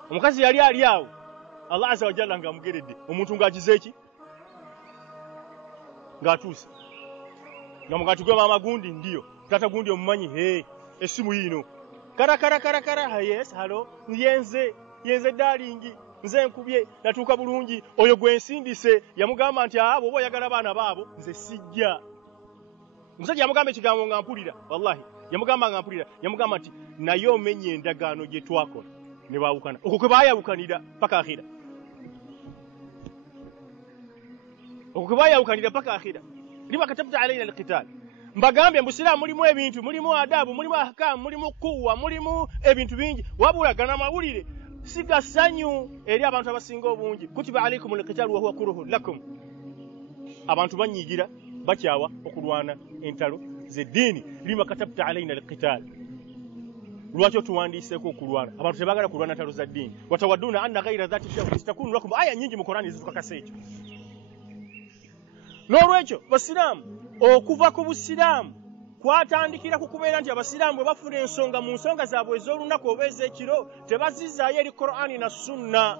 Omukazi yali ali awo, Allah azza wa jalla ng'amugeredde, omuntu ng'agize ki, ng'atuuse ng'amugati gwe maama gundi ndiyo tata gundi omumanyi, essimu yino kara yes halo yenze darling nze nkubye natuuka bulungi, oyo gwe nsindise. Yamugamba nti abo oba oyagala abaana baabo nze sijja. Omusajja yamugamba ekigambo nga mpulira, wallahi yamugamba nga mpulira, yamugamba nti naye omenye endagaano gye twakola ne baawukana. Okwo kwe baayawukanira paka akhira, okwo kwe baayawukanira paka akhira. Lima katabta alaina alqital. Mbagambye mbusiraamu mulimu ebintu, mulimu adabu, mulimu ahkamu, mulimu kuwa, mulimu ebintu bingi. Wabula gana mawulire siga sanyu eri abantu abasinga obungi. Kutiba alaykumul qitalu wa huwa kuruhun lakum. Abantu banyigira bakyawa okulwana entalo z'eddiini. Lima katabta alaina alqital, lwaki otuwandiiseeko okulwana? Abantu tebagala kulwana ntalo za ddiini. Watawadduna anna ghayra dhati shawkati takunu lakum. Aya nyingi mu Qur'ani zitukakasa ekyo. N'olwekyo basiraamu okuva ku busiraamu kwatandikira ku kubeera nti abasiraamu bwe bafuna ensonga mu nsonga zaabwe ez'olunaku oba ez'ekiro tebazizaayo eri Qur'ani na Sunna.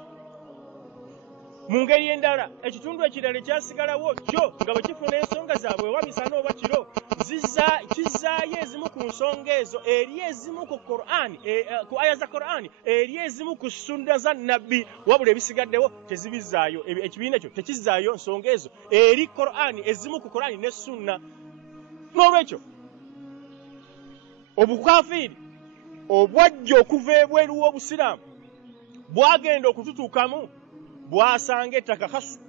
mu ngeri endala ekitundu ekirala ekyasigalawo kyo nga bwe kifuna ensonga zaabwe wabisana oba kiro kizaayo ezimu ku nsonga ezo eri ezimu ku Qur'ani ku aya za Qur'ani eri ezimu ku sunna za nabbi wabula ebisigaddewo tezibizaayo ekibiina ekyo tekizaayo nsonga ezo eri Qur'ani ezimu ku Qur'ani ne sunna n'olwekyo obukafiri obwajja okuva ebweru w'obusiraamu bwagenda okututuukamu bwasanga ettaka kasu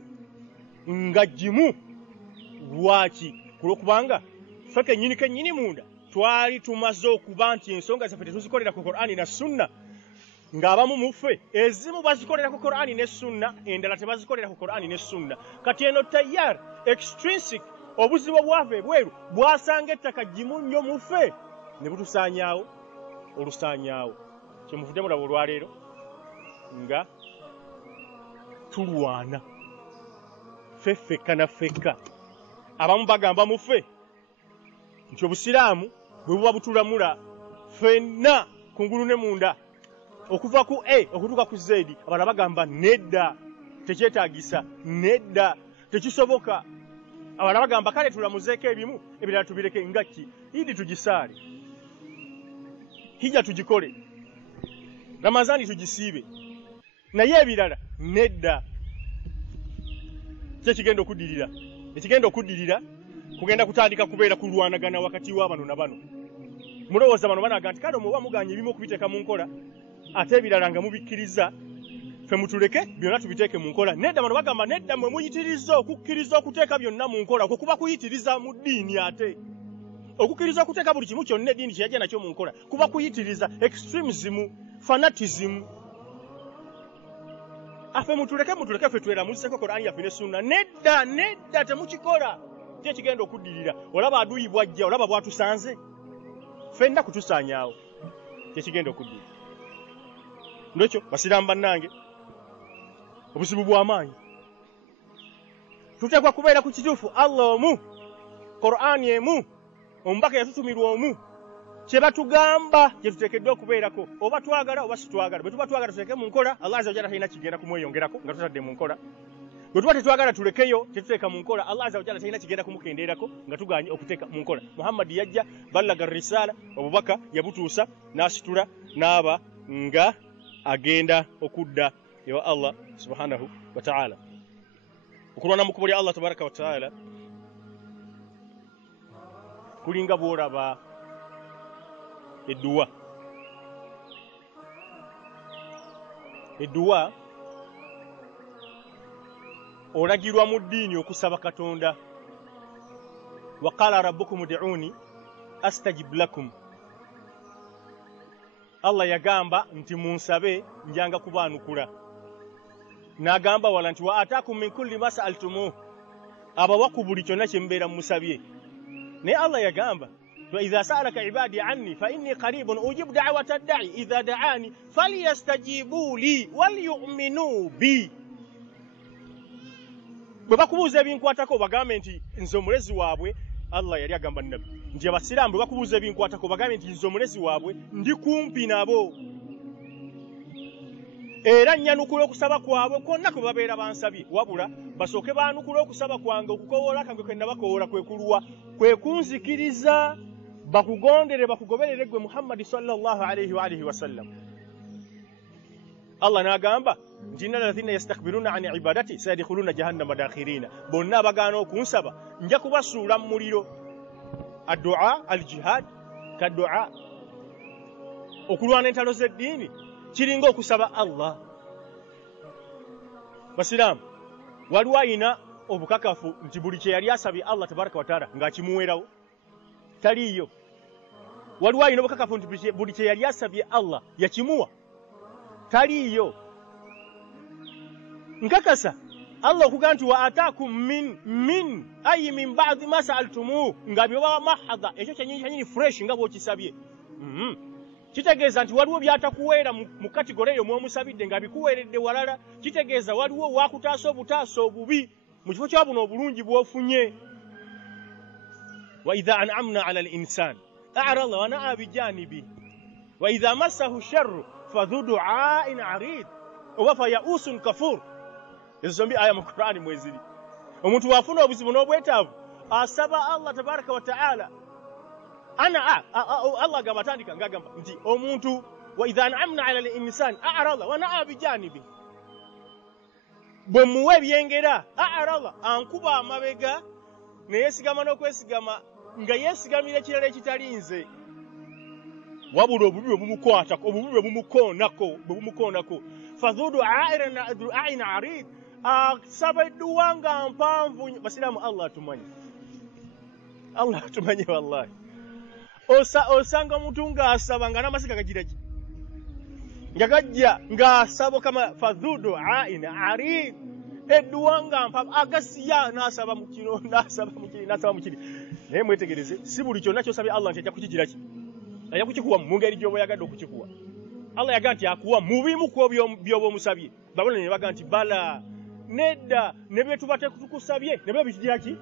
nga gimu lwaki kulwokubanga ffe kennyini munda twali tumaze okuba nti ensonga zaffe tetuzikolera ku Qur'ani na sunna ng'abamu mu ffe ezimu bazikolera ku Qur'ani ne sunna endala tebazikolera ku Qur'ani ne sunna kati eno tayari extrinsic obuzibu bwava ebweru bwasanga ettaka gimu nnyo mu ffe ne butusaanyaawo olusaanyaawo kyemuvudde mulaba olwaleero nga tulwana ffekka na ffekka abamu bagamba mu ffe nti obusiraamu bwe buba butulamula ffenna kungulu ne munda okuva ku A okutuuka ku Z abalala bagamba nedda tekyetaagisa nedda tekisoboka abalala bagamba kale tulamuzeeko ebimu ebirala tubireke ngaki idi tugisaale hijja tugikole Ramazani tugisiibe naye ebirala nedda kyekigenda okuddirira ekigenda okuddirira kugenda kutandika kubeera kulwanagana wakati w'abano na bano mulowooza bano banaga nti kale omuba muganye ebimu okubiteeka mu nkola ate ebirala nga mubikkiriza ffe mutuleke byonna tubiteeke mu nkola nedda bano bagamba nedda mwe muyitiriza okukkiriza okuteeka byonna mu nkola okwo kuba kuyitiriza mu ddiini ate okukkiriza okuteeka buli kimu kyonna eddiini kyeyajja nakyo mu nkola kuba kuyitiriza extremism fanatism afe mutuleke ffe tweramuseko Qur'ani yaffe ne sunna nedda temukikola kyekigenda okuddirira olaba aduyi bwajja olaba bwatusanze ffenna kutusaanyaawo kyekigenda okuddirira ndekyo basiraamu bannange obuzibu bw'amaanyi tuteekwa kubeera ku kituufu Allah omu Qur'ani emu omubaka yatutumirwa omu kye batugamba kye tuteekeddwa okubeerako oba twagala oba situwagala bwe tuba twagala tuteeke mu nkola Allah azza wa jalla talina kigenda kumweyongerako nga tutadde mu nkola bwe tuba tetwagala tulekeyo tetuteeka mu nkola Allah azza wa jalla talina kigenda kumukendeerako nga tuganye okuteeka mu nkola Muhammad yajja ballaga risala obubaka yabutuusa n'asitula n'aba nga agenda okudda ewa Allah subhanahu wa ta'ala okulwana mu kkubo lya Allah tabaraka wa ta'ala kulinga bw'olaba edduwa olagirwa mu ddiini okusaba Katonda wa qala rabbukum ud'uni astajib lakum Allah yagamba nti munsabe njanga kubaanukula n'agamba wala nti wa ataakum min kulli ma sa'altumuhu abawa ku buli kyonna kye mubeera musabye naye Allah yagamba وإذا سألك عبادي عني فإني قريب أجيب دعوة الداعي إذا دعاني فليستجيبوا لي وليؤمنوا بي bwe bakubuuza ebinkwatako bagambe nti nze omulezi waabwe Allah yali agamba nabbi nti abasiraamu bwe bakubuuza ebinkwatako bagambe nti nze omulezi waabwe ndi kumpi nabo era nnyanukula okusaba kwabwe kwonna kwe babeera bansabye wabula basooke baanukula okusaba kwange okukowoola kange kwe nabakowoola kwe kuluwa kwe kunzikiriza bakugondere bakugoberere gwe Muhammad sallallahu alayhi wa alihi wasallam Allah n'agamba nti innal ladhina yastakbiruna an ibadati sayadkhuluna jahannama dakhirina bonna abagaana okunsaba nja kubasuula mu muliro addu'a aljihad kaddu'a okulwana entalo z'eddiini kiringa okusaba Allah basiraamu waliwo ayina obukakafu nti buli kye yali asabye Allah tabaraka wa taala ng'akimuweerawo taliiyo waliwo ayina obukakafu nti buli kye yali asabye Allah yakimuwa taliiyo nkakasa Allah okugaa nti wa ataakum min ayi min ba'di ma sa'altumuhu nga byoba mahadha ekyo kyenyini fresh nga bw'okisabye kitegeeza nti waliwo byatakuweera mu kategori eyo mw'omusabidde nga bikuweeredde walala kitegeeza waliwo wakutaasa obutaasa obubi mu kifo kya buno obulungi bw'ofunye wa idha an'amna 'ala al-insani a'rada wa na'a bi janibi wa idha massahu sharru fadhu du'a'in 'arid wa fa ya'usun kafur ezombi aya mu Qur'ani mweziri omuntu wafuna obuzibu n'obwetaavu asaba Allah tabaraka wa ta'ala Allah gabatandika ngagamba nti omuntu wa idha an'amna 'ala al-insani a'rada wa na'a bi janibi bwe muwe byengera a'rada ankuba amabega ne yesigama n'okwesigama nga yesigamira kirala ekitali nze wabula obubi bumukwatako obubi bumukoonako fadhudu a'ina arid asaba edduwa nga mpanvu basiramu Allah atumanyi wallahi osanga omuntu ng'asaba nga n'amasika gagiraki nga gajja ng'asaba kama fadhudu a'ina arid edduwa nga mpanvu agasiya n'asaba mu kino n'asaba mu kiri naye mwetegereze si buli kyonna ky'osabye Allah nti ajja kukigiraki ajja kukikuwa mu ngeri gy'oba oyagadde okukikuwa Allah yaga nti akuwa mu bimu ku by'oba omusabye babona ne baga nti bala nedda ne bye tuba tukusabye ne bye bikigiraki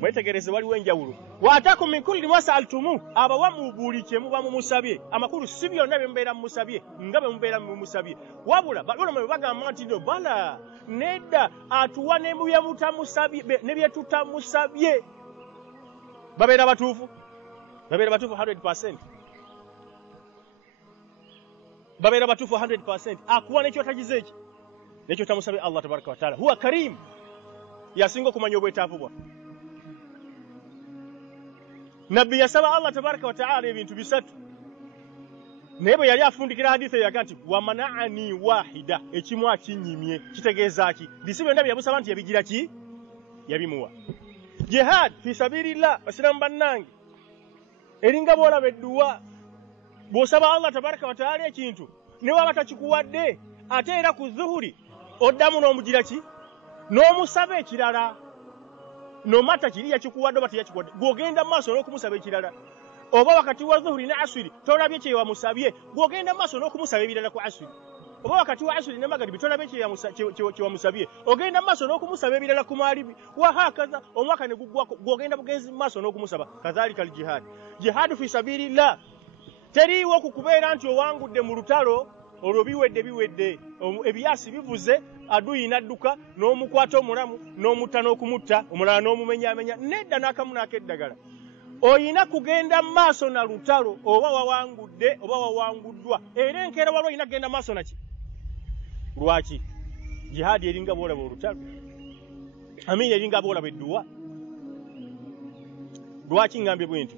mwetegereze waliwo enjawulo waatakum min kulli ma sa'altumu abawa mu buli kye muba mu musabye amakulu si byonna bye mubeera mu musabye nga bwe mubeera mu musabye wabula babona ne bagamba nti bala nedda atuwa ne mu bye mutamusabye ne bye tutamusabye babeera batuufu 100%. Babeera batuufu 100%. Akuwa n'ekyo tagize eki n'ekyo tamusabye Allah tabaraka wa taala huwa karim yasinga okumanya obwetaavu bwa nabbi yasaba Allah tabaraka wa taala ebintu bisatu naye bwe yali afundikira hadithi yaga nti wamana'ani wahida ekimu akinyimye kitegeeza ki bisi byonna byamusaba nti yabigira ki yabimuwa jihad fi sabilillah basiramu bannange eringa bwolaba edduwa bw'osaba Allah tabaraka wa taala ekintu ne waba takikuwadde ate era ku zuhuri oddamu n'omugira ki n'omusaba ekirala nomata kiri yakikuwadde oba teyakikuwadde gw'ogenda mu maaso n'okumusaba ekirala oba wakati wa zuhuri ne asiri tolabye kye wamusabye gw'ogenda mu maaso n'okumusaba ebirala ku asiri oba wakati wa asiri ne magaribi tolabye kye wamusabye ogenda mu maaso n'okumusaba ebirala ku maalibi wahakaza omwaka ne guggwako gw'ogenda bugenzi mu maaso n'okumusaba kadhalika al jihad fi sabilillah teriiwo kukubeera nti owangudde mu lutalo olwo biwedde ebiyasi bivuze aduyi nadduka n'omukwata omulamu n'omutta n'okumutta omulala n'omumenyaamenya nedda n'akamu n'akeddagala oyina kugenda maaso na lutalo oba wawangudde oba wawanguddwa era enkeera waliwo oyina kugenda maaso naki lwaki jihadi eringa bwolaba olutalo amini eringa bwolaba edduwa lwaki ngambye bwe nti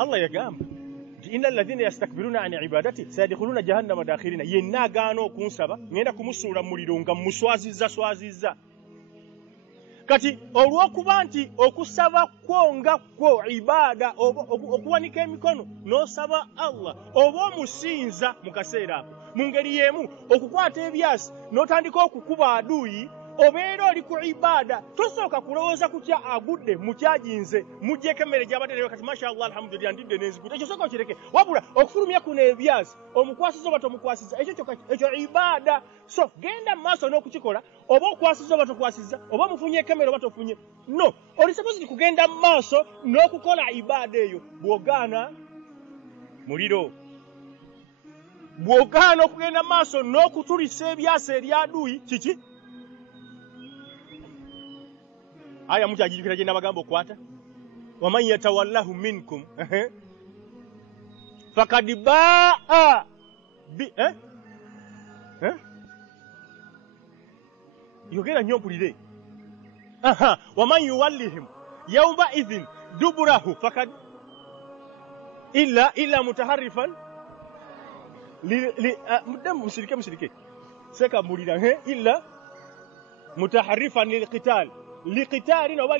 Allah yagamba inna alladhina yastakbiruna an ibadati sayadkhuluna jahannama dakhirina yenna agaana okunsaba ngenda kumusuula muliro nga muswazizza kati olw'okuba nti okusaba kwo ibada okuwanika emikono n'osaba Allah oba omusinza mu kaseera ako mu ngeri y'emu okukwata ebyasi n'otandika okukuba aduyi obeera oli ku ibada tosooka kulowooza kutya agudde mukyajinze mujjeko emmere gy'abadde nayo kati mashallah alhamdulillah ndidde n'enzigudde ekyo sooka okireke wabula okufulumya kuno ebyasi omukwasiza oba tomukwasiza ekyo ibada so genda mu maaso n'okukikola oba okwasiza oba tokwasiza oba mufunyeko emmere oba tofunye no oli supposed kugenda mu maaso n'okukola ibada eyo bw'ogaana muliro bw'ogaana okugenda mu maaso n'okutulisa ebyasi eryaduyi kiki aya mujajirikira gye nabagamba okwata waman yatawallahu minkum fakad baa yogera nnyo mpulire waman yuwallihim yawma idhin duburahu fakad illa mutaharrifan musirike seka mbulira illa mutaharrifan lilqital لقتال أو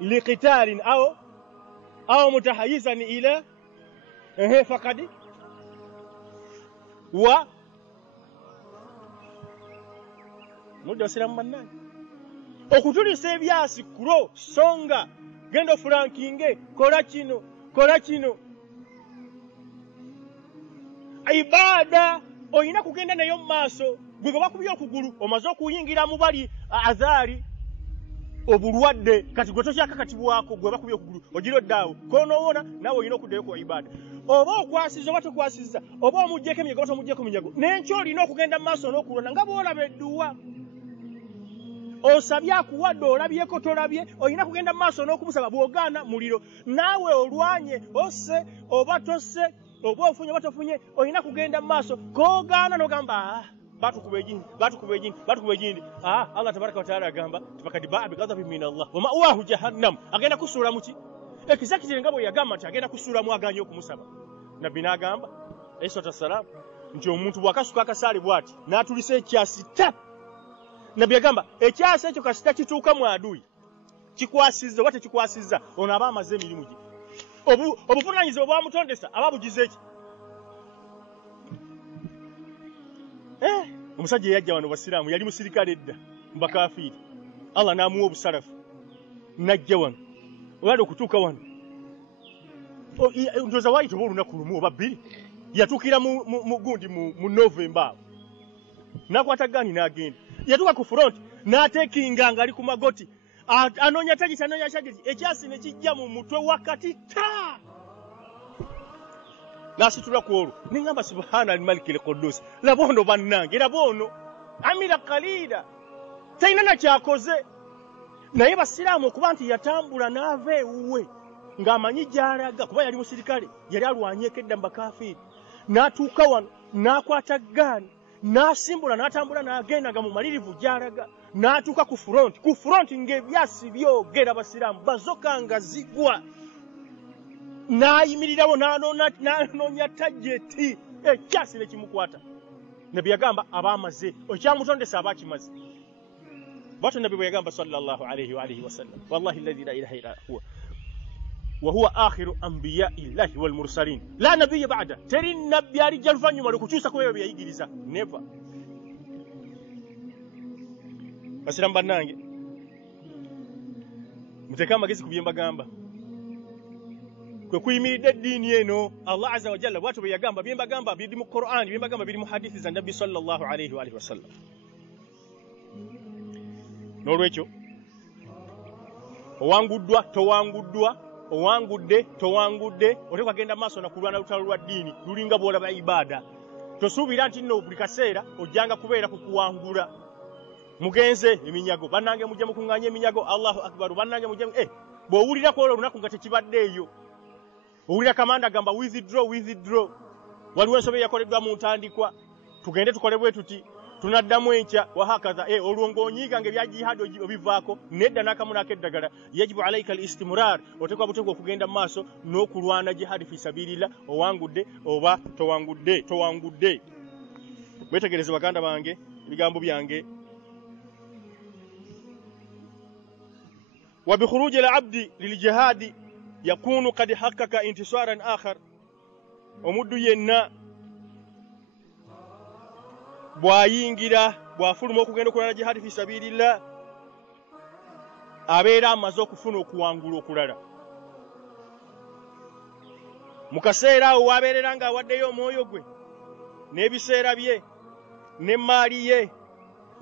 لقتال أو متحيزا إلى فقد مدة سلام منان okutulisa ebyasi kulo songa gendo frankinge kola kino ibada oyina kugenda nayo mu maaso gwe bakubye okugulu omaze okuyingira mu bali azali obulwadde kati gwe tokyakakatibwako gwe bakubye okugulu ogiro ddaawo konoowona naawe olina okuddayo ku ibaada oba okwasiza oba tokwasiza oba omuggyeko eminyago oba tomugyeko minyago n'enkyo olina okugenda mu maaso n'okulonda nga bw'olaba edduwa osabye akuwadde olabyeko tolabye olina kugenda mu maaso n'okumusaba bw'ogaana muliro naawe olwanye osse oba tosse oba ofunye oba tofunye olina kugenda mu maaso koogaana n'ogamba batukuba egindi Allah tabaraka wa taala agamba fakad baa bighadabi min Allah wa ma'wahu jahannam agenda kusuula muki ekizakitire nga bwe yagamba nti agenda kusuulamu aganye okumusaba nabbi n'agamba alayhi salaam nti omuntu bw'akasuka akasaali bw'ati n'atulisa ekyasita nabbi yagamba ekyasa ekyo kasita kituuka mu aduyi kikwasizza oba tekikwasizza ono aba amaze emirimu gye obuvunaanyizibwa bwamutondesa aba bugize eki omusajja eyajja wano basiraamu yali musirikale edda mbakafiiri Allah n'amuwa obusalafu najja wano olwadde okutuuka wano ndoza waayita oba olunaku lumu oba bbiri yatuukira mu gundi mu Novemba awo n'akwata gaani n'agenda yatuuka ku front n'ateekinga ng'ali ku magoti anoonya tagisi ekyasi ne kijja mu mutwe wakati ta nasitula ku olwo neŋŋamba subhana al-maliki al-quddus laba ono bannange laba ono amira kalida talina nakyakoze naye basiraamu okuba nti yatambula n'ava ewuwe ng'amanyi gy'alaga kuba yali musirikale yali alwanyeeko edda mbakafiiri n'atuuka wano n'akwata gaani n'asimbula n'atambula n'agenda nga mumalirivu gy'alaga n'atuuka ku front ng'ebyasi byogera basiraamu bazoka nga zigwa n'ayimirirawo n'anoonya tageti ekyasi ne kimukwata nabbi yagamba aba amaze ekyamutondesa aba akimaze bwatyo nabbi bwe yagamba sallallahu alayhi wa alihi wasallam wallahi alladhi la ilaha illa huwa wa huwa akhiru anbiya'i llahi wal mursalin la nabiyya ba'da teri nabbi alijja luvannyuma lw'okukyusa ku ebyo bye yayigiriza never basiramu bannange muteeke amagezi ku bye mbagamba kwe kuyimiridde eddiini eno Allah azza wa jalla bwatyo bwe yagamba bye mbagamba biri mu Qur'an bye mbagamba biri mu hadithi za nabbi sallallahu alayhi wa alihi wasallam n'olwekyo owanguddwa towanguddwa owangudde towangudde oteekwa genda maaso na kulwana lutalo lwa ddiini lulinga bw'olaba ibaada tosuubira nti nno buli kaseera ojjanga kubeera ku kuwangula mugenze eminyago bannange mujja mukuŋŋaanya eminyago Allahu akbar bannange mujja bw'owulira ku olwo olunaku nga tekibaddeeyo owulira kamanda gamba withdraw waliwo ensobe yakoleddwa mu ntandikwa tugende tukole bwe tuti tunaddamu enkya wahakaza olwo ng'onyiiga ng'ebya jihadi obivaako nedda n'akamu n'akeddagala yajibu alayka al-istimrar otekwa butekwa okugenda mu maaso n'okulwana jihadi fi sabilillah owangudde oba towangudde mwetegereze baganda bange ebigambo byange wa bi khuruji al-abdi lil jihadi yakunu qad haqqaqa intisaran akhar omuddu yenna bw'ayingira bw'afuluma okugenda okulala jihadi fi sabilillah abeera amaze okufuna okuwangula okulala mu kaseera awo waabeerera ng'awaddeyo omwoyo gwe n'ebiseera bye n'emmaali ye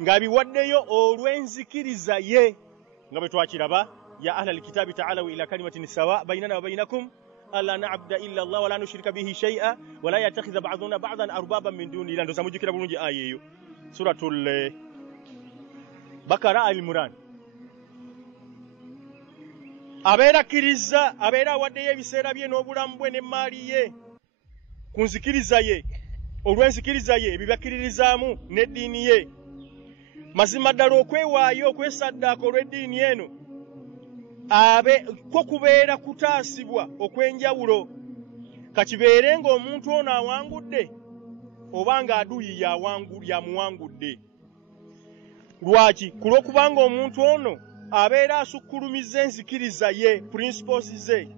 ng'abiwaddeyo olw'enzikiriza ye nga bwe twakiraba ya ahla alkitabi ta'alaw ila kalimatin sawa bainana wa bainakum alla na'budu illa Allah wa la nushrika bihi shay'a wa la yattakhidha ba'duna ba'dan arbaban min duni Allah. Ndo samujukira bulungi aya eyo suratul Bakara al-Imran. Abeera kiriza abeera waddeyo ebiseera bye n'obulamu bwe n'emmaali ye ku nzikiriza ye olw'enzikiriza ye ebibakkiririzaamu n'eddiini ye mazima ddala okwewaayo okwesaddaaka olw'eddiini eno kwo kubeera kutaasibwa okw'enjawulo kakibeere ng'omuntu ono awangudde oba ng'aduyi yamuwangudde. Lwaki? Kulw'okubanga omuntu ono abeera asukkulumiza enzikiriza ye principles ze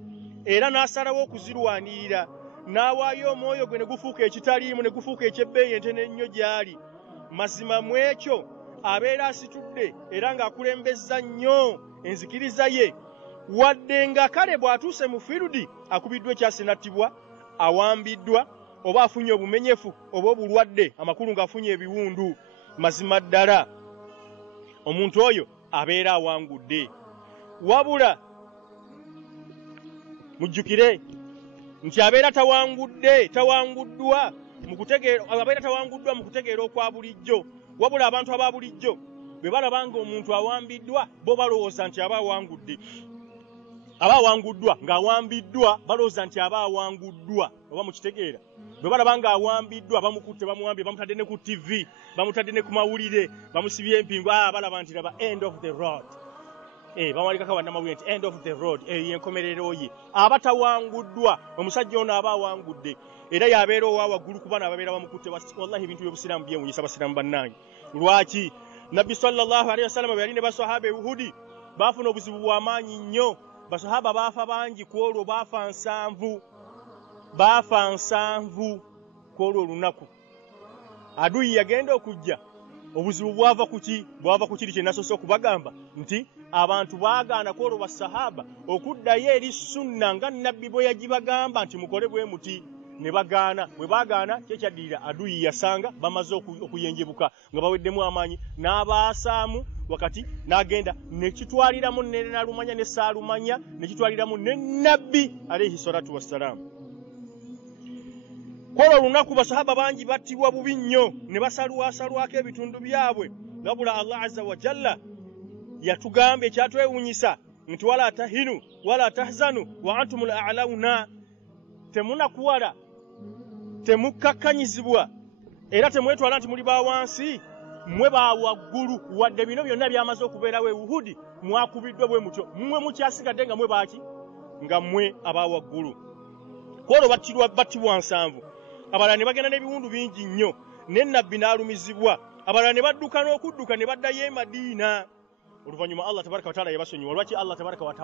era n'asalawo okuzirwanirira n'awaayo omwoyo gwe ne gufuuka ekitaliimu ne gufuuka ekyebbeeyi entene ennyo gy'ali. Mazima mu ekyo abeera asitudde era ng'akulembezza nnyo enzikiriza ye wadde nga kale bw'atuuse mu fiirudi akubiddwa ekyasinattibwa awambiddwa oba afunye obumenyefu oba obulwadde amakulu ng'afunye ebiwundu. Mazima ddala omuntu oyo abeera awangudde. Wabula mujjukire nti abeera tawanguddwa mu kutegeera okwa bulijjo. Wabula abantu aba bulijjo bwe balaba ng'omuntu awambiddwa bo balowooza nti aba awanguddwa ng'awambiddwa balowooza nti aba awanguddwa. Oba mukitegeera bwe balaba ng'awambiddwa bamukutte bamuwambye bamutadde ne ku TV bamutadde ne ku mawulire bamusibye empingu balaba nti laba end of the road. Bawalikako bannamawulire nti end of the road yenkomerero ye. Aba tawanguddwa, omusajja ono aba awangudde era yabeera owa waggulu ku bano ababeera bamukutte. Wallahi ebintu by'obusiraamu byewunyisa abasiraamu bannange. Lwaki Nabbi sallallahu alaihi wasallam bwe yali ne basahaba Uhudi baafuna obuzibu bw'amaanyi nnyo. Basahaba baafa bangi ku olwo, baafa 7 ku olwo olunaku. Aduyi yagenda okujja, obuzibu bwava ku kiri kye nasoose okubagamba nti abantu baagaana ku olwo basahaba okuddayo eri sunna nga Nabbi bwe yagibagamba nti mukole bwe muti. Ne bagaana. Bwe baagaana kyekyaddirira aduyi yasanga bamaze okuyenjebuka nga baweddemu amaanyi n'abaasaamu wakati n'agenda nekitwaliramu ne nalumanya ne saalumanya nekitwaliramu ne Nabbi alayhi salatu wassalamu. Kwolwo olunaku basahaba bangi battibwa bubi nnyo ne basalwasalwako ebitundu byabwe. Wabula Allah azza wa jalla yatugamba ekyatwewunyisa nti wala tahinu wala tahzanu wa antumul a'launa. Temunakuwala, temukkakanyizibwa era temwetwala nti muli bawansi, mmwe bawaggulu. Wadde bino byonna byamaze okubeerawo Uhudi mwakubiddwa bwe mutyo, mmwe mukyasigadde nga mwe baaki nga mmwe abawaggulu. Kwolwo battibwa 7. Abalala ne bagenda n'ebiwundu bingi nnyo ne Nabbi n'alumizibwa. Abalala ne badduka n'okudduka ne baddayo e Madiina. Oluvannyuma Allah tabaraka wa taala yabasonyiwa. Lwaki Allah tabaraka wa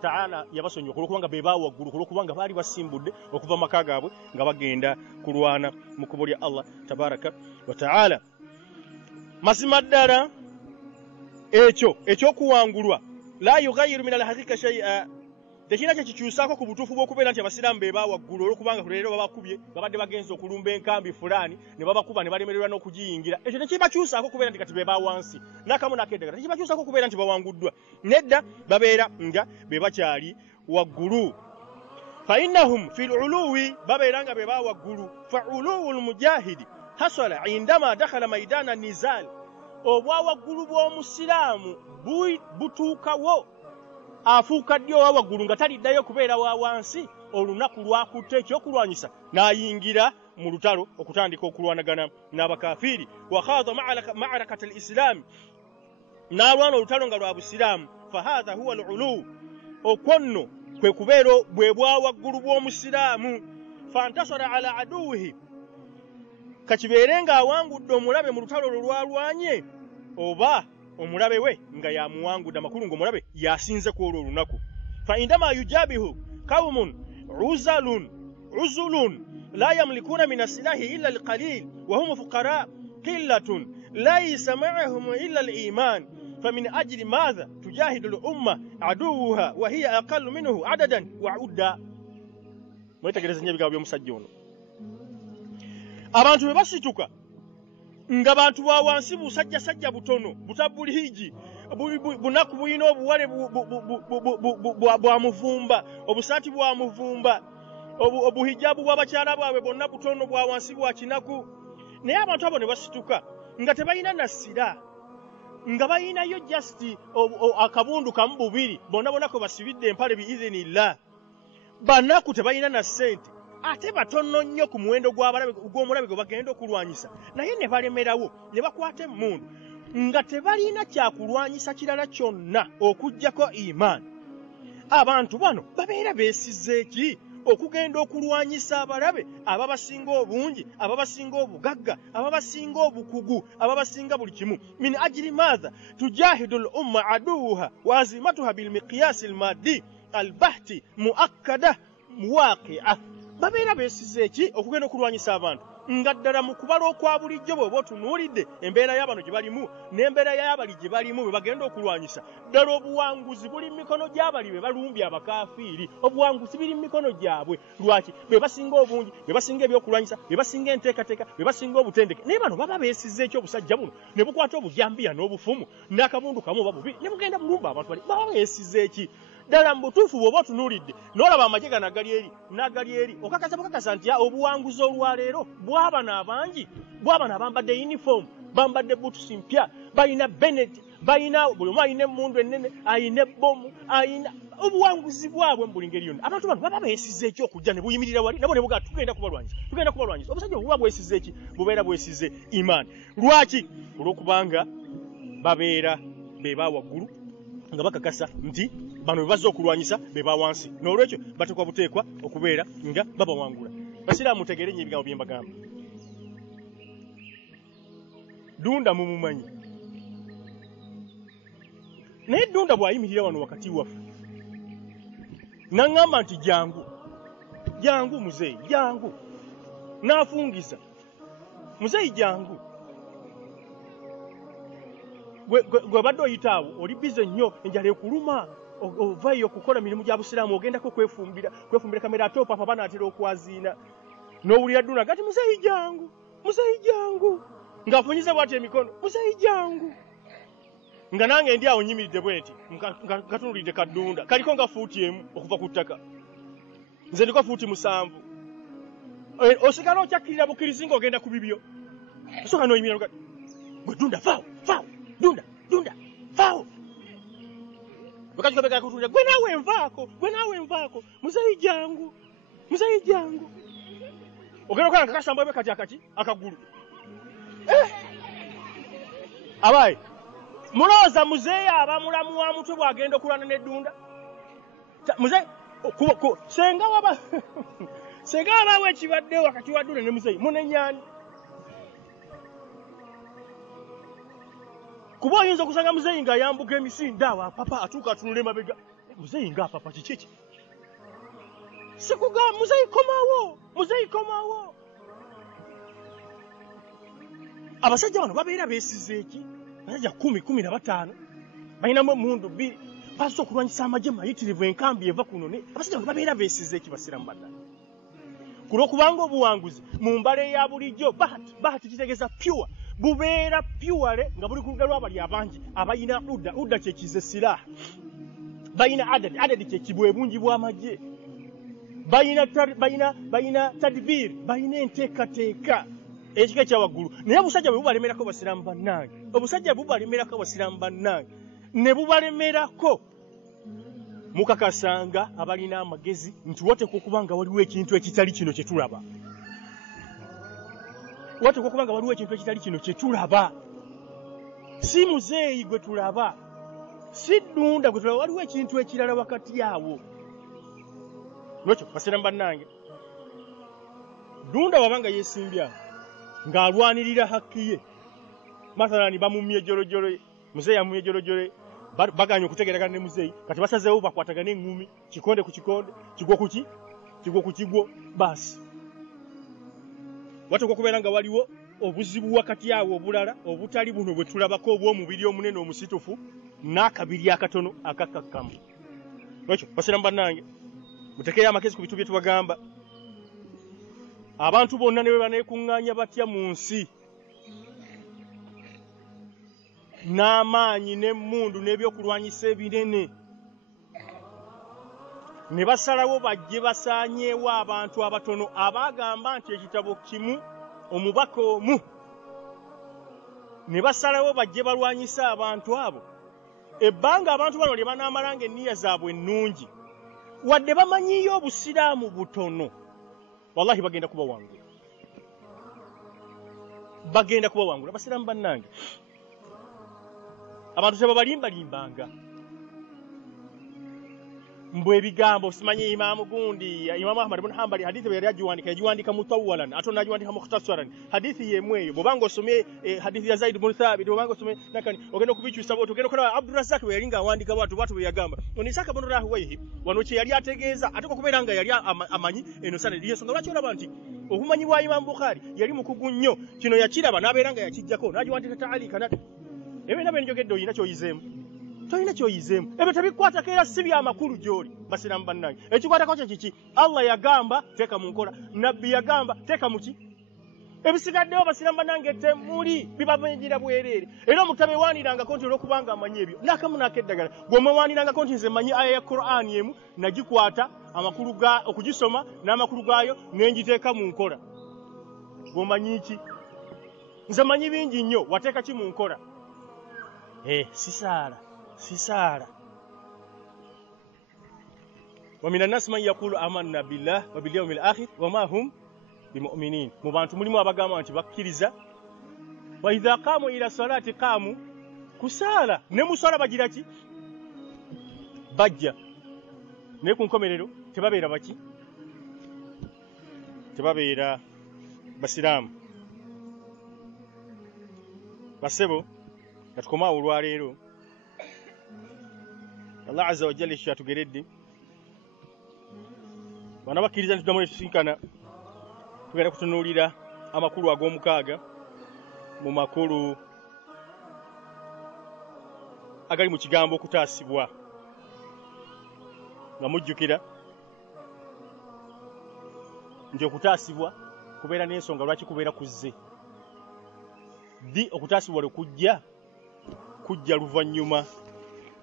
taala yabasonyiwa? Olwokubanga be baawaggulu, olwokubanga baali basimbudde okuva maka gaabwe nga bagenda kulwana mu kkubo lya Allah tabaraka wa taala. Mazima ddala ekyokuwangulwa la yughayyiru min al-haqiqa shay'a, tekina kye kikyusaako ku butuufu bw'okubeera nti abasiraamu be baawaggulu olwokubanga leero babakubye babadde bagenze okulumba enkambi fulaani ne babakuba ne balemererwa n'okugiyingira. Ekyo tekibakyusaako kubeera nti kati be baawansi n'akamu n'akeddagala, tekibakyusaako kubeera nti bawanguddwa. Nedda babeera nga be bakyali waggulu. Fa innahum fil uluwi, babeera nga be baawaggulu. Fa uluwul mujahidi hasala indama dakhala maidana nizal, obwawaggulu bw'omusiraamu butuukawo afuuka ddyo owa waggulu nga taliddayo kubeera wa wansi. Olunaku lwakutte ekyokulwanyisa n'ayingira mu lutalo okutandika okulwanagana n'abakafiiri. Wa khadha ma'arakat al-islam, n'alwana olutalo nga lwa busiraamu. Fa hadha huwa al-ulu, okwo kwe kubeera bwe bwa waggulu bw'omusiraamu. Fantasara ala aduwihi, kakibeere nga awangudde omulabe mu lutalo lwalwanye, oba omulabe we nga yamuwangudde amakulu ng'omulabe yasinze ku olwo olunaku. Fa indama yujabihu qawmun uzulun la yamlikuna min asilahi illa alqalil wa hum fuqara qillatun laysa ma'ahum illa aliman. فمن أجل ماذا تجاهد الأمة عدوها وهي أقل منه عددا وعدا. mwitegereze nnyo ebigambo by'omusajja ono. Abantu bwe basituka nga bantu bwa wansi busajjasajja butono butabulihiji bunaku buyina obuwale bwa muvumba, obusaati bwa muvumba, obuhijabu bw'abakyala baabwe bwonna butono bwa wansi bwa kinaku. Naye abantu abo ne basituka nga tebalina nasira, nga bayinayo just akabundu kamu bubiri, bonna bonako basibidde empale biizinillah. Banaku tebalina na ssente, ate batono nnyo ku muwendo gw'omulabe gwe bagenda okulwanyisa, naye ne balemerawo ne bakwata emmundu nga tebalina kyakulwanyisa kirala kyonna okuggyako imaani. Abantu bano babeera beesizza ki okugenda okulwanyisa abalabe ababasinga obungi, ababasinga obugagga, ababasinga obukugu, ababasinga buli kimu. Min ajili maadha tujahidu al-umma aduha wa azimatuha bil miqyas al-maddi al-bahti muakkada muwaqi'a. Babeera beesizza ki okugenda okulwanyisa abantu nga ddala mu kubala okwa bulijjo bwe otunuulidde embeera y'abano gye balimu n'embeera y'abali gye balimu bwe bagenda okulwanyisa ddala obuwanguzi buli mu mikono gy'abali be balumbye abakaafiiri obuwanguzi biri mu mikono gyabwe lwaki be basinga obungi be basinga ebyokulwanyisa be basinga enteekateeka be basinga obutendeke naye bano baba beesizza ekyobusajja buno ne bukwata obujambiya n'obufumu n'akabundu kamu oba bubiri ne bugenda bulumba abantu bali baba beesizza eki ddala mu butuufu bw'oba otunuulidde n'olaba amagye gano n'agali eri okakasa nti obuwanguzi olwaleero bw'abano abangi bw'abano abambadde yunifoomu bambadde butusi mpya balina beneti balina buli omu alina emmundu ennene alina ebbomu alina obuwanguzi bwabwe mu buli ngeri yonna abantu bano baba beesizza ekyokujja ne buyimirira wali nabo ne bugaa tugenda kubalwanyisa obusajja buba bwesizza eki bubeera bwesizze imaani lwaki olw'okubanga babeera be bawaggulu nga bakakasa nti bano bwe bazze okulwanyisa be bawansi n'olwekyo batekwa buteekwa okubeera nga babawangula basiraamu mutegeere nnyo ebigambo bye mbagamba Dunda mumumanyi naye Dunda bw'ayimirira wano wakati waffe n'aŋŋamba nti jangu muzeeyi jangu n'afungiza muzeeyi jangu gwe badde oyitaawo oli bize nnyo enjala ekuluma ovaayo okukola mirimu gya busiraamu ogendako kwefumbira kamera ate opapa banaatera okwaziina n'owulira Dunda gati muzeeyi jangu ng'afunyize bw'ati emikono muzeeyi jangu nga nange ndi awo nyimiridde bwe nti katunulidde ka Dunda kaliko nga fuuti emu okuva ku ttaka nze ndiko fuuti 7 osigala okyakkirira bukkirizi ng'ogenda ku bibyo osooka n'oyimirira gwe Dunda faawo Dunda faawo bakakikobeka kutunulira gwe naawe nvaako muzeeyi jangu ogenda okola nkakasamba bwe kati akagulu abaye mulowooza muzeeyi aba mulamu wa mutwe bw'agenda okulwana ne Dunda muzeeyi senga wabaawo ekibadde wakati wa Dunda ne muzeeyi munenyani kuba oyinza okusanga muzeeyi ng'ayambuka emisinde awo apapa atuuka atunula emabega muzeeyi ng'apapa kiki sikugamba muzeeyi komaawo abasajja bano babeera beesizza eki abasajja 10-15 balinamu emmundu 2 bazze okulwanyisa amagye mayitirivu enkambi eva kuno ne abasajja bano babeera beesizza eki basiramu baddala ku lw'okubanga obuwanguzi mu mbala eya bulijjo bahati kitegeeza pure bubeera pure nga buli ku ludda lw'abali abangi abayina udda kyekize siraaha bayina adadi kyekibwe bungi bw'amagye bayina tadbir bayina enteekateeka ekika ekyawaggulu naye obusajja bwe bubalemerako basiraamu bannange ne bubalemerako mukakasanga abalina amagezi nti wateekwa okuba nga waliwo ekintu ekitali kino kye tulaba si muzeeyi gwe tulaba si Dunda gwe tulaba waliwo ekintu ekirala wakati awo lwekyo basiraamu bannange Dunda wabanga yeesimbya ng'alwanirira hakki ye mathalani bamumye jolojolo ye muzeeyi amumye jolojolo baganya okutegeeragana ne muzeeyi kati basazeewo bakwatagana eŋŋumi kikonde ku kikonde kigwo ku kigwo baasi wateekwa okubeera nga waliwo obuzibu wakati awo obulala obutali buno bwe tulabako obw'omubiri omunene omusitufu n'akabiri akatono akakakkamu lwekyo basiraamu bannange mutekeeyo amagezi ku bintu bye tubagamba abantu bonna ne bwe baneekuŋŋaanya batya mu nsi n'amaanyi n'emmundu n'ebyokulwanyisa ebinene ne basalawo bajje basaanyeewo abantu abatono abaagamba nti ekitabo kimu omubaka omu ne basalawo bajje balwanyisa abantu abo ebbanga abantu bano lye banaamalanga enniya zaabwe ennungi wadde bamanyiyo obusiraamu butono wallahi bagenda kubawangula basiraamu bannange abantu tebabalimba mbwe bigambo simanyi Imam gundi Imam Ahmad ibn Hanbali hadithi yali yagiwandika mutawwalan atona agiwandika mukhtasaran hadithi yemweyo bobango somye hadithi ya Zaid ibn Thabit bobango somye nakani ogenda kubichusa boto ogenda kola Abdurrazzaq we yalinga wandika watu yagamba onisaka bono rahwehi wanoche yali ategeeza atoko kuberanga yali amanyi eno sana lyesonga lwaki olaba nti okumanyi wa Imam Bukhari yali mukugu nnyo kino yakiraba naberanga yakijjako nagiwandika ta'alika na ebe nabe njogedde oyina kyoyizemu toyina kyoyizemu ebe tabikwata kera sibi amakulu gyoli basiramu bannange ekikwata ko kiki Allah yagamba teka mu nkola nabbi yagamba teka muki ebisigaddewo basiramu bannange temuli bibamenyera bwerere era omutabe waniranga konti olwokubanga amanyi ebyo nakamu nakeddagala gwe waniranga konti nze manyi aya ya Qur'an yemu nagikwata amakulu ga okugisoma n'amakulu gayo nenjiteeka mu nkola gomanyi ki nze manyi bingi nnyo wateeka ki mu nkola sisala wa minan nas man yaqulu amanna billah wa bil yawmil akhir wa ma hum bimu'minin mu bantu mulimu abagamba nti bakkiriza wa idha qamu ila salati qamu kusala ne musala bagira ki bajja ne ku nkomerero tebabeera baki tebabeera basiramu basebo katukoma olwaleero Allah azza wa jalla yatugeredde bana bakkiriza nti damule tusinkana tugenda kutunuulira amakulu ag'omukaaga mu makulu agali mu kigambo okutaasibwa nga mujjukira nti okutaasibwa kubeera n'ensonga lwaki kubeera kuzze di okutaasibwa lwe kujja luvannyuma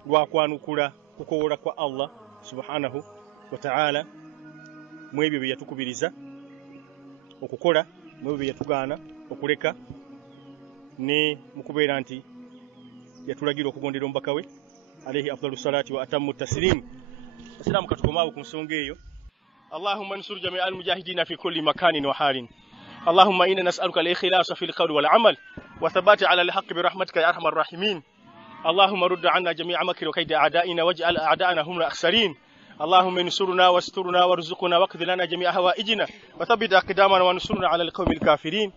lwakwanukula kukowola kwa Allah subhanahu wa ta'ala mu ebyo bye yatukubiriza okukola mu ebyo bye yatugaana okuleka ne mukubeera nti yatulagira okugondera omubaka we alayhi afdalu salati wa atammu taslim asalamu katukomaawo ku nsonga eyo Allahumma ansur jami'a al-mujahidina fi kulli makanin wa halin Allahumma inna nas'aluka al-ikhlasa fil qawli wal 'amal wa thabata 'ala al-haqqi bi rahmatika ya arhamar rahimin اللهم رد عنا جميع مكر وكيد أعدائنا واجعل أعداءنا هم الأخسرين اللهم انصرنا واسترنا وارزقنا واقض لنا جميع هوائجنا وثبت أقدامنا وانصرنا على القوم الكافرين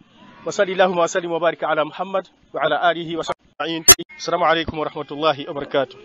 وصلى اللهم وسلم وبارك على محمد وعلى آله وصحبه أجمعين السلام عليكم ورحمة الله وبركاته